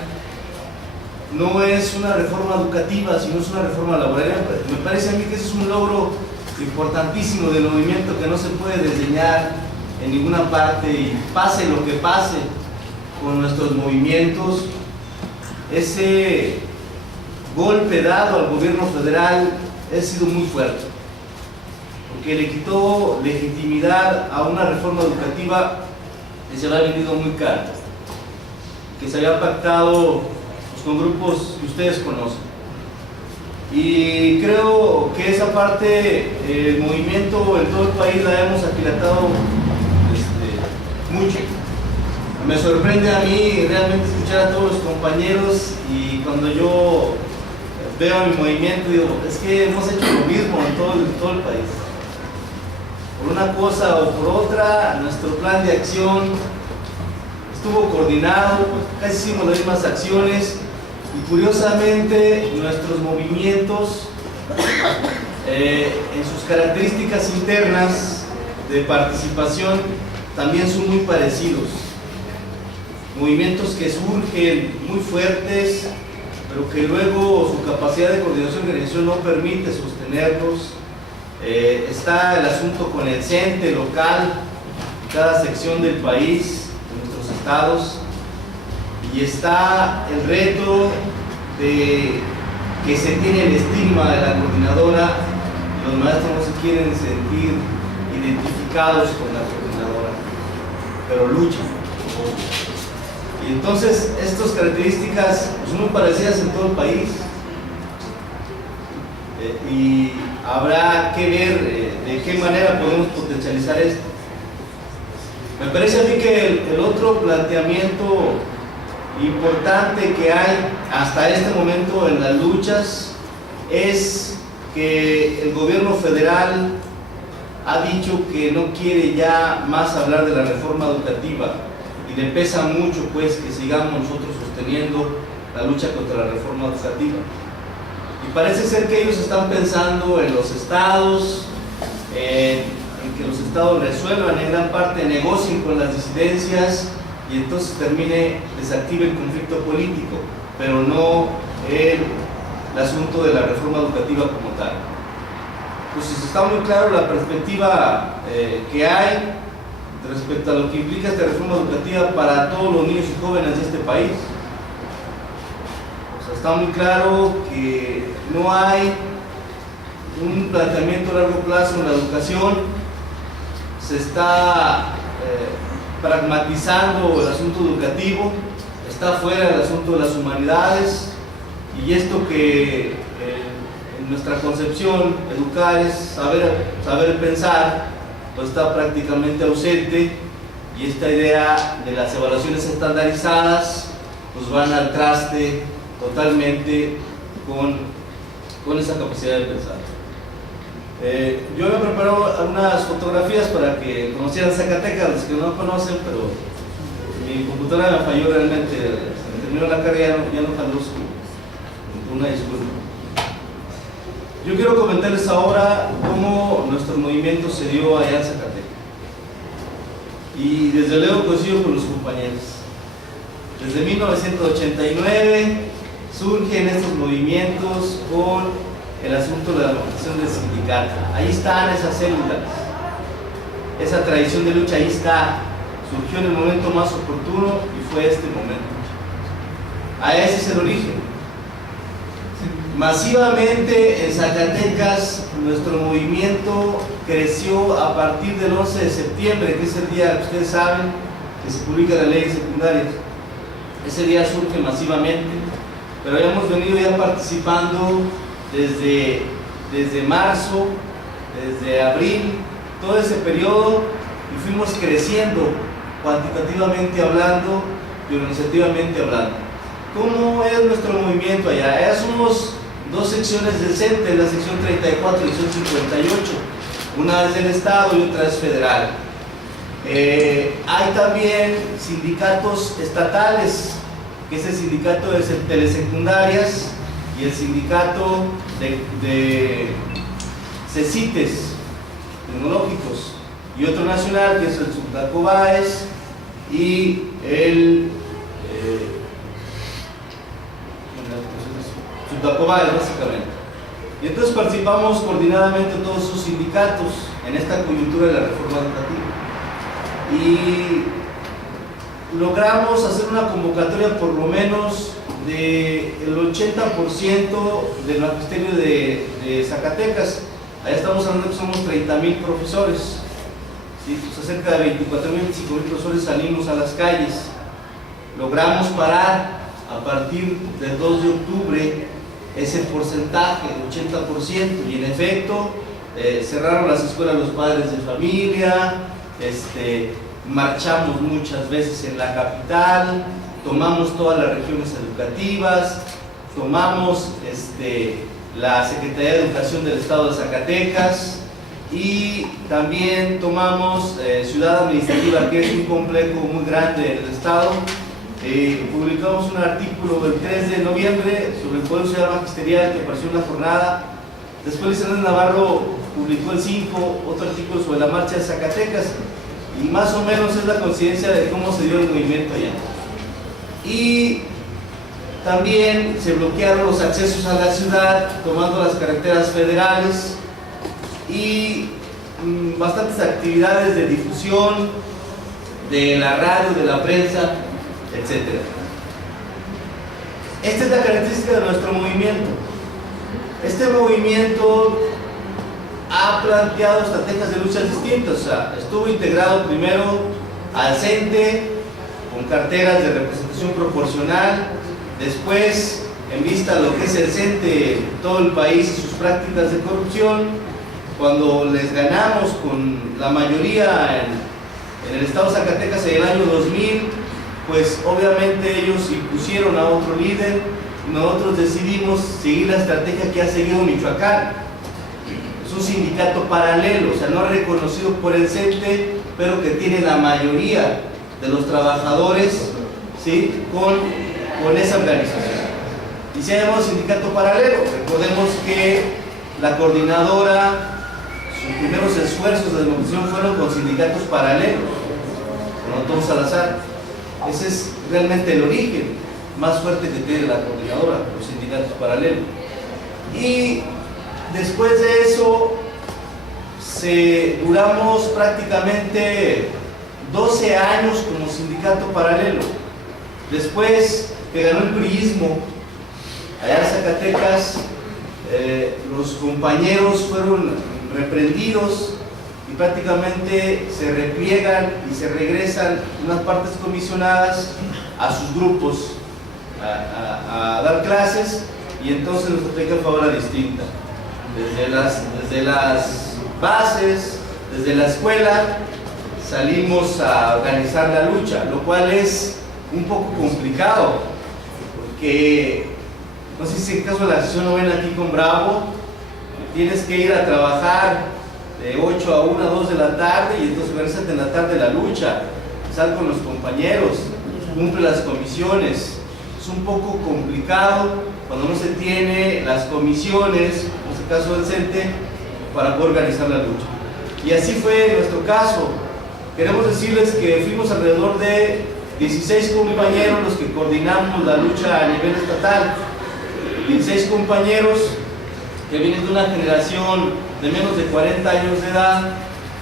No es una reforma educativa, sino es una reforma laboral. Me parece a mí que ese es un logro importantísimo del movimiento que no se puede desdeñar en ninguna parte, y pase lo que pase con nuestros movimientos, ese golpe dado al gobierno federal ha sido muy fuerte, porque le quitó legitimidad a una reforma educativa que se había vendido muy cara, que se había pactado pues, con grupos que ustedes conocen. Y creo que esa parte, el movimiento en todo el país la hemos aquilatado mucho. Me sorprende a mí realmente escuchar a todos los compañeros, y cuando yo veo a mi movimiento digo, es que hemos hecho lo mismo en todo el país. Por una cosa o por otra, nuestro plan de acción estuvo coordinado, casi hicimos las mismas acciones, y curiosamente nuestros movimientos en sus características internas de participación también son muy parecidos. Movimientos que surgen muy fuertes, pero que luego su capacidad de coordinación y organización no permite sostenerlos. Está el asunto con el CENTE local, en cada sección del país, en nuestros estados, y está el reto de que se tiene el estigma de la coordinadora, y los maestros no se quieren sentir identificados con la coordinadora, pero luchan. Y entonces estas características son muy parecidas en todo el país, y habrá que ver de qué manera podemos potencializar esto. Me parece a mí que el otro planteamiento importante que hay hasta este momento en las luchas es que el gobierno federal ha dicho que no quiere ya más hablar de la reforma educativa, y le pesa mucho pues que sigamos nosotros sosteniendo la lucha contra la reforma educativa. Y parece ser que ellos están pensando en los estados, en que los estados resuelvan en gran parte, negocien con las disidencias, y entonces desactive el conflicto político, pero no el asunto de la reforma educativa como tal. Pues está muy claro la perspectiva que hay respecto a lo que implica esta reforma educativa para todos los niños y jóvenes de este país. O sea, está muy claro que no hay un planteamiento a largo plazo en la educación, se está pragmatizando el asunto educativo, está fuera el asunto de las humanidades, y esto que en nuestra concepción educar es saber pensar, pues está prácticamente ausente, y esta idea de las evaluaciones estandarizadas pues van al traste totalmente con esa capacidad de pensar. Yo me he preparado algunas fotografías para que conocieran Zacatecas, los que no conocen, pero mi computadora me falló realmente, se terminó la carga, ya no jaló una disculpa. Yo quiero comentarles ahora cómo nuestro movimiento se dio allá en Zacatecas, y desde luego coincido con los compañeros. Desde 1989 surgen estos movimientos con el asunto de la organización del sindicato. Ahí están esas células, esa tradición de lucha, ahí está, surgió en el momento más oportuno, y fue este momento. Ese es el origen. Masivamente en Zacatecas nuestro movimiento creció a partir del 11 de septiembre, que es el día que ustedes saben que se publica la ley de secundarias. Ese día surge masivamente, pero habíamos venido ya participando desde marzo, desde abril, todo ese periodo, y fuimos creciendo cuantitativamente hablando y organizativamente hablando. ¿Cómo es nuestro movimiento allá? Ya somos dos secciones del CENTE, la sección 34 y la sección 58, una es del Estado y otra es federal. Hay también sindicatos estatales, que es el sindicato de telesecundarias y el sindicato de CECITES tecnológicos, y otro nacional que es el Subdacobaes y el Subdacobaes básicamente. Y entonces participamos coordinadamente todos esos sindicatos en esta coyuntura de la reforma educativa, y logramos hacer una convocatoria por lo menos del 80% del magisterio de Zacatecas. Allá estamos hablando que somos 30,000 profesores, ¿sí? Pues cerca de 24,000, 25,000 profesores salimos a las calles. Logramos parar a partir del 2 de octubre ese porcentaje, el 80%, y en efecto cerraron las escuelas los padres de familia, marchamos muchas veces en la capital, tomamos todas las regiones educativas, tomamos la Secretaría de Educación del Estado de Zacatecas y también tomamos Ciudad Administrativa, que es un complejo muy grande del Estado. Publicamos un artículo el 3 de noviembre sobre el Poder Social Magisterial que apareció en la jornada. Después Luis Hernández Navarro publicó el 5 otro artículo sobre la marcha de Zacatecas, y más o menos es la coincidencia de cómo se dio el movimiento allá. Y también se bloquearon los accesos a la ciudad tomando las carreteras federales y bastantes actividades de difusión de la radio, de la prensa, etc. Esta es la característica de nuestro movimiento. Este movimiento ha planteado estrategias de luchas distintas. O sea, estuvo integrado primero al CENTE con carteras de representación proporcional, después, en vista de lo que es el CENTE, todo el país y sus prácticas de corrupción, cuando les ganamos con la mayoría en el estado de Zacatecas en el año 2000, pues obviamente ellos impusieron a otro líder. Nosotros decidimos seguir la estrategia que ha seguido Michoacán. Es un sindicato paralelo, o sea, no reconocido por el CENTE, pero que tiene la mayoría de los trabajadores, ¿sí?, con esa organización. Y se llama sindicato paralelo. Recordemos que la coordinadora, sus primeros esfuerzos de democracia fueron con sindicatos paralelos, con Otón Salazar. Ese es realmente el origen más fuerte que tiene la coordinadora, los sindicatos paralelos. Y después de eso, duramos prácticamente 12 años como sindicato paralelo. Después que ganó el priismo allá en Zacatecas, los compañeros fueron reprendidos y prácticamente se repliegan y se regresan unas partes comisionadas a sus grupos a dar clases, y entonces nuestra estrategia fue ahora distinta. Desde las bases, desde la escuela, salimos a organizar la lucha, lo cual es un poco complicado, porque no sé si en caso de la sesión no ven aquí con Bravo, tienes que ir a trabajar de 8 a 1, 2 de la tarde, y entonces organizate en la tarde la lucha, sal con los compañeros, cumple las comisiones. Es un poco complicado cuando no se tiene las comisiones, en este caso del CENTE, para poder organizar la lucha. Y así fue nuestro caso. Queremos decirles que fuimos alrededor de 16 compañeros los que coordinamos la lucha a nivel estatal. 16 compañeros que vienen de una generación de menos de 40 años de edad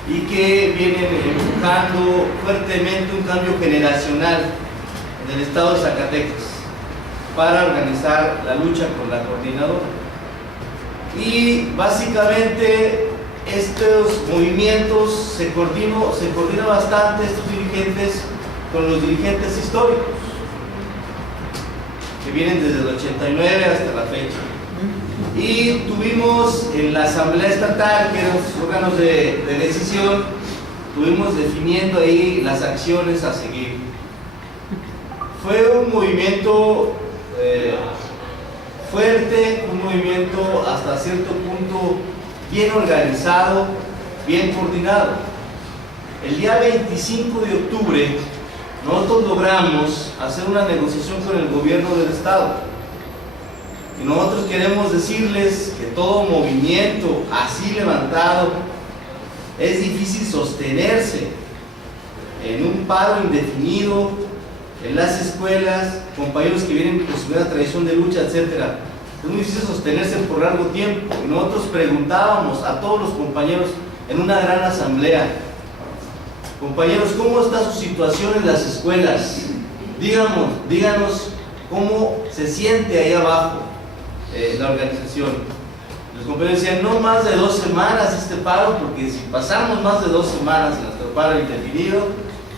y que vienen empujando fuertemente un cambio generacional en el estado de Zacatecas para organizar la lucha con la coordinadora. Y básicamente estos movimientos se coordina bastante, estos dirigentes, con los dirigentes históricos que vienen desde el 89 hasta la fecha. Y tuvimos en la Asamblea Estatal, que eran los órganos de decisión, estuvimos definiendo ahí las acciones a seguir. Fue un movimiento fuerte, un movimiento hasta cierto punto bien organizado, bien coordinado. El día 25 de octubre nosotros logramos hacer una negociación con el gobierno del estado, y nosotros queremos decirles que todo movimiento así levantado es difícil sostenerse en un paro indefinido, en las escuelas, compañeros que vienen con su tradición de lucha, etcétera. Es muy difícil sostenerse por largo tiempo, y nosotros preguntábamos a todos los compañeros en una gran asamblea: compañeros, ¿cómo está su situación en las escuelas? Díganos cómo se siente ahí abajo la organización. Los compañeros decían, no más de 2 semanas este paro, porque si pasamos más de 2 semanas en nuestro paro indefinido,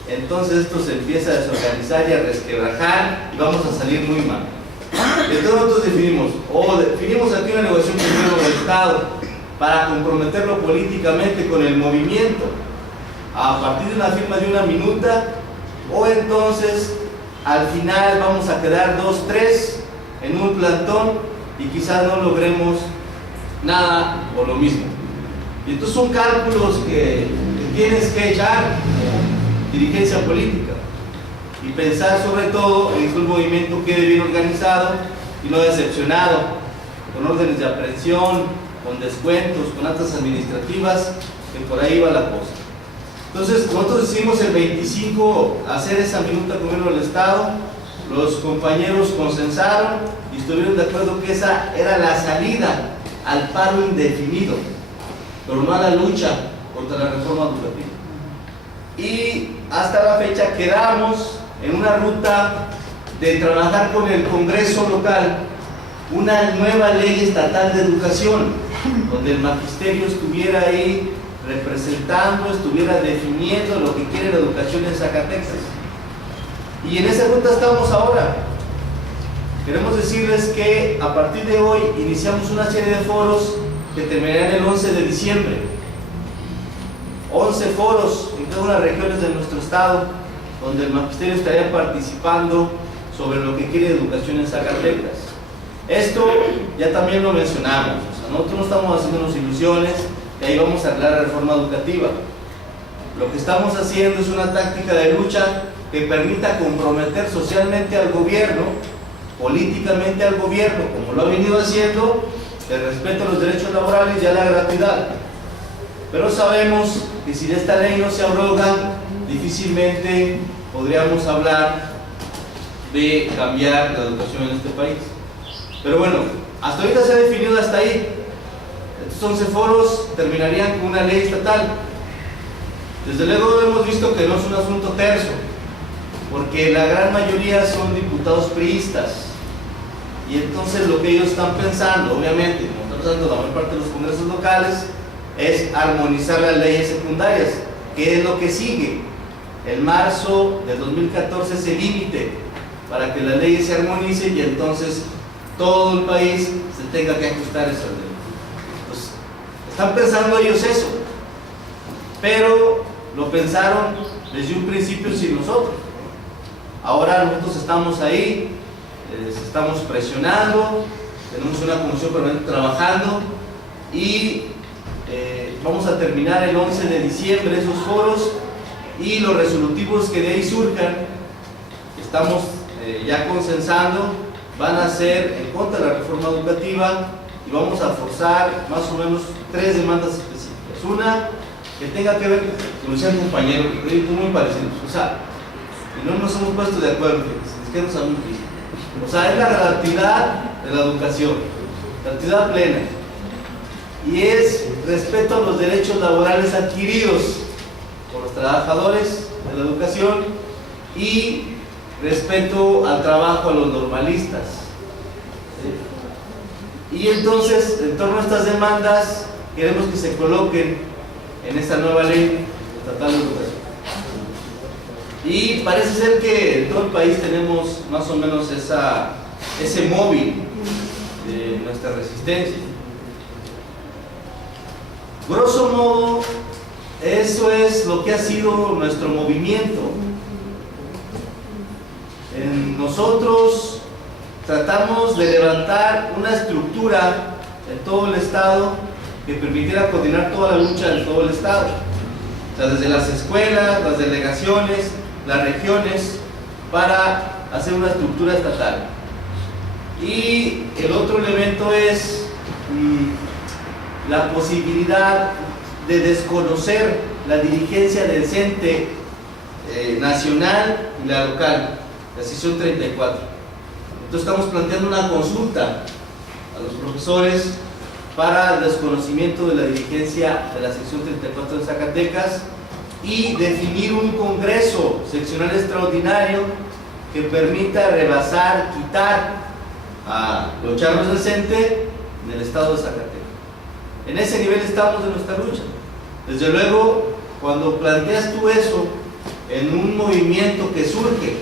entonces esto se empieza a desorganizar y a resquebrajar y vamos a salir muy mal. Entonces nosotros definimos aquí una negociación primero del Estado para comprometerlo políticamente con el movimiento a partir de una firma de 1 minuta, o entonces al final vamos a quedar 2, 3 en un plantón y quizás no logremos nada o lo mismo. Y entonces son cálculos que tienes que echar como dirigencia política y pensar sobre todo en que un movimiento quede bien organizado y no decepcionado, con órdenes de aprehensión, con descuentos, con actas administrativas, que por ahí va la cosa. Entonces nosotros decidimos el 25 hacer esa minuta con el gobierno del Estado. Los compañeros consensaron y estuvieron de acuerdo que esa era la salida al paro indefinido, pero no a la lucha contra la reforma educativa. Y hasta la fecha quedamos en una ruta de trabajar con el Congreso local una nueva ley estatal de educación, donde el magisterio estuviera ahí representando, estuviera definiendo lo que quiere la educación en Zacatecas. Y en esa ruta estamos ahora. Queremos decirles que a partir de hoy iniciamos una serie de foros que terminarán el 11 de diciembre. 11 foros en cada una de las regiones de nuestro estado, donde el magisterio estaría participando sobre lo que quiere educación en Zacatecas. Esto ya también lo mencionamos, o sea, nosotros no estamos haciéndonos ilusiones que ahí vamos a arreglar la reforma educativa. Lo que estamos haciendo es una táctica de lucha que permita comprometer socialmente al gobierno, políticamente al gobierno, como lo ha venido haciendo, el respeto a los derechos laborales y a la gratuidad. Pero sabemos que si esta ley no se abroga, difícilmente podríamos hablar de cambiar la educación en este país. Pero bueno, hasta ahorita se ha definido hasta ahí. Estos 11 foros terminarían con una ley estatal. Desde luego hemos visto que no es un asunto terso, porque la gran mayoría son diputados priistas, y entonces lo que ellos están pensando, obviamente, como está pensando la mayor parte de los congresos locales, es armonizar las leyes secundarias, que es lo que sigue. En marzo del 2014 es el límite para que las leyes se armonicen y entonces todo el país se tenga que ajustar a esas leyes. Pues, están pensando ellos eso, pero lo pensaron desde un principio sin nosotros. Ahora nosotros estamos ahí, estamos presionando, tenemos una comisión permanente trabajando y vamos a terminar el 11 de diciembre esos foros, y los resolutivos que de ahí surjan, estamos ya consensando, van a ser en contra de la reforma educativa, y vamos a forzar más o menos 3 demandas específicas. Una que tenga que ver, como decía el compañero, muy parecidos, o sea, y no nos hemos puesto de acuerdo, es que nos han visto. O sea, es la gratuidad de la educación, gratuidad plena, y es respeto a los derechos laborales adquiridos por los trabajadores de la educación y respeto al trabajo a los normalistas. Y entonces, en torno a estas demandas, queremos que se coloquen en esta nueva ley estatal de educación. Y parece ser que en todo el país tenemos más o menos ese móvil de nuestra resistencia. Grosso modo, eso es lo que ha sido nuestro movimiento. Nosotros tratamos de levantar una estructura en todo el estado que permitiera coordinar toda la lucha en todo el estado. O sea, desde las escuelas, las delegaciones, las regiones, para hacer una estructura estatal. Y el otro elemento es la posibilidad de desconocer la dirigencia del CENTE nacional y la local, la sección 34. Entonces estamos planteando una consulta a los profesores para el desconocimiento de la dirigencia de la sección 34 de Zacatecas y definir un congreso seccional extraordinario que permita rebasar, quitar a los charros del CENTE en el estado de Zacatecas. En ese nivel estamos de nuestra lucha. Desde luego, cuando planteas tú eso en un movimiento que surge,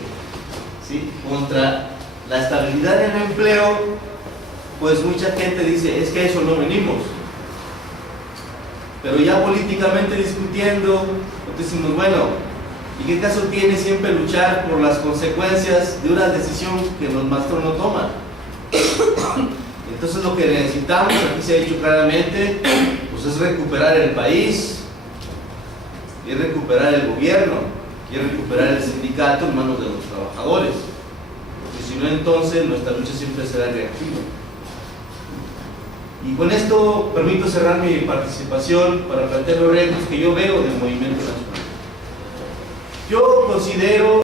¿sí?, contra la estabilidad en el empleo, pues mucha gente dice, es que a eso no venimos. Pero ya políticamente discutiendo, decimos, bueno, ¿y qué caso tiene siempre luchar por las consecuencias de una decisión que los maestros no toman? Entonces lo que necesitamos, aquí se ha dicho claramente, pues es recuperar el país, y recuperar el gobierno, y recuperar el sindicato en manos de los trabajadores. Porque si no, entonces nuestra lucha siempre será reactiva. Y con esto permito cerrar mi participación para plantear los retos que yo veo del movimiento nacional. Yo considero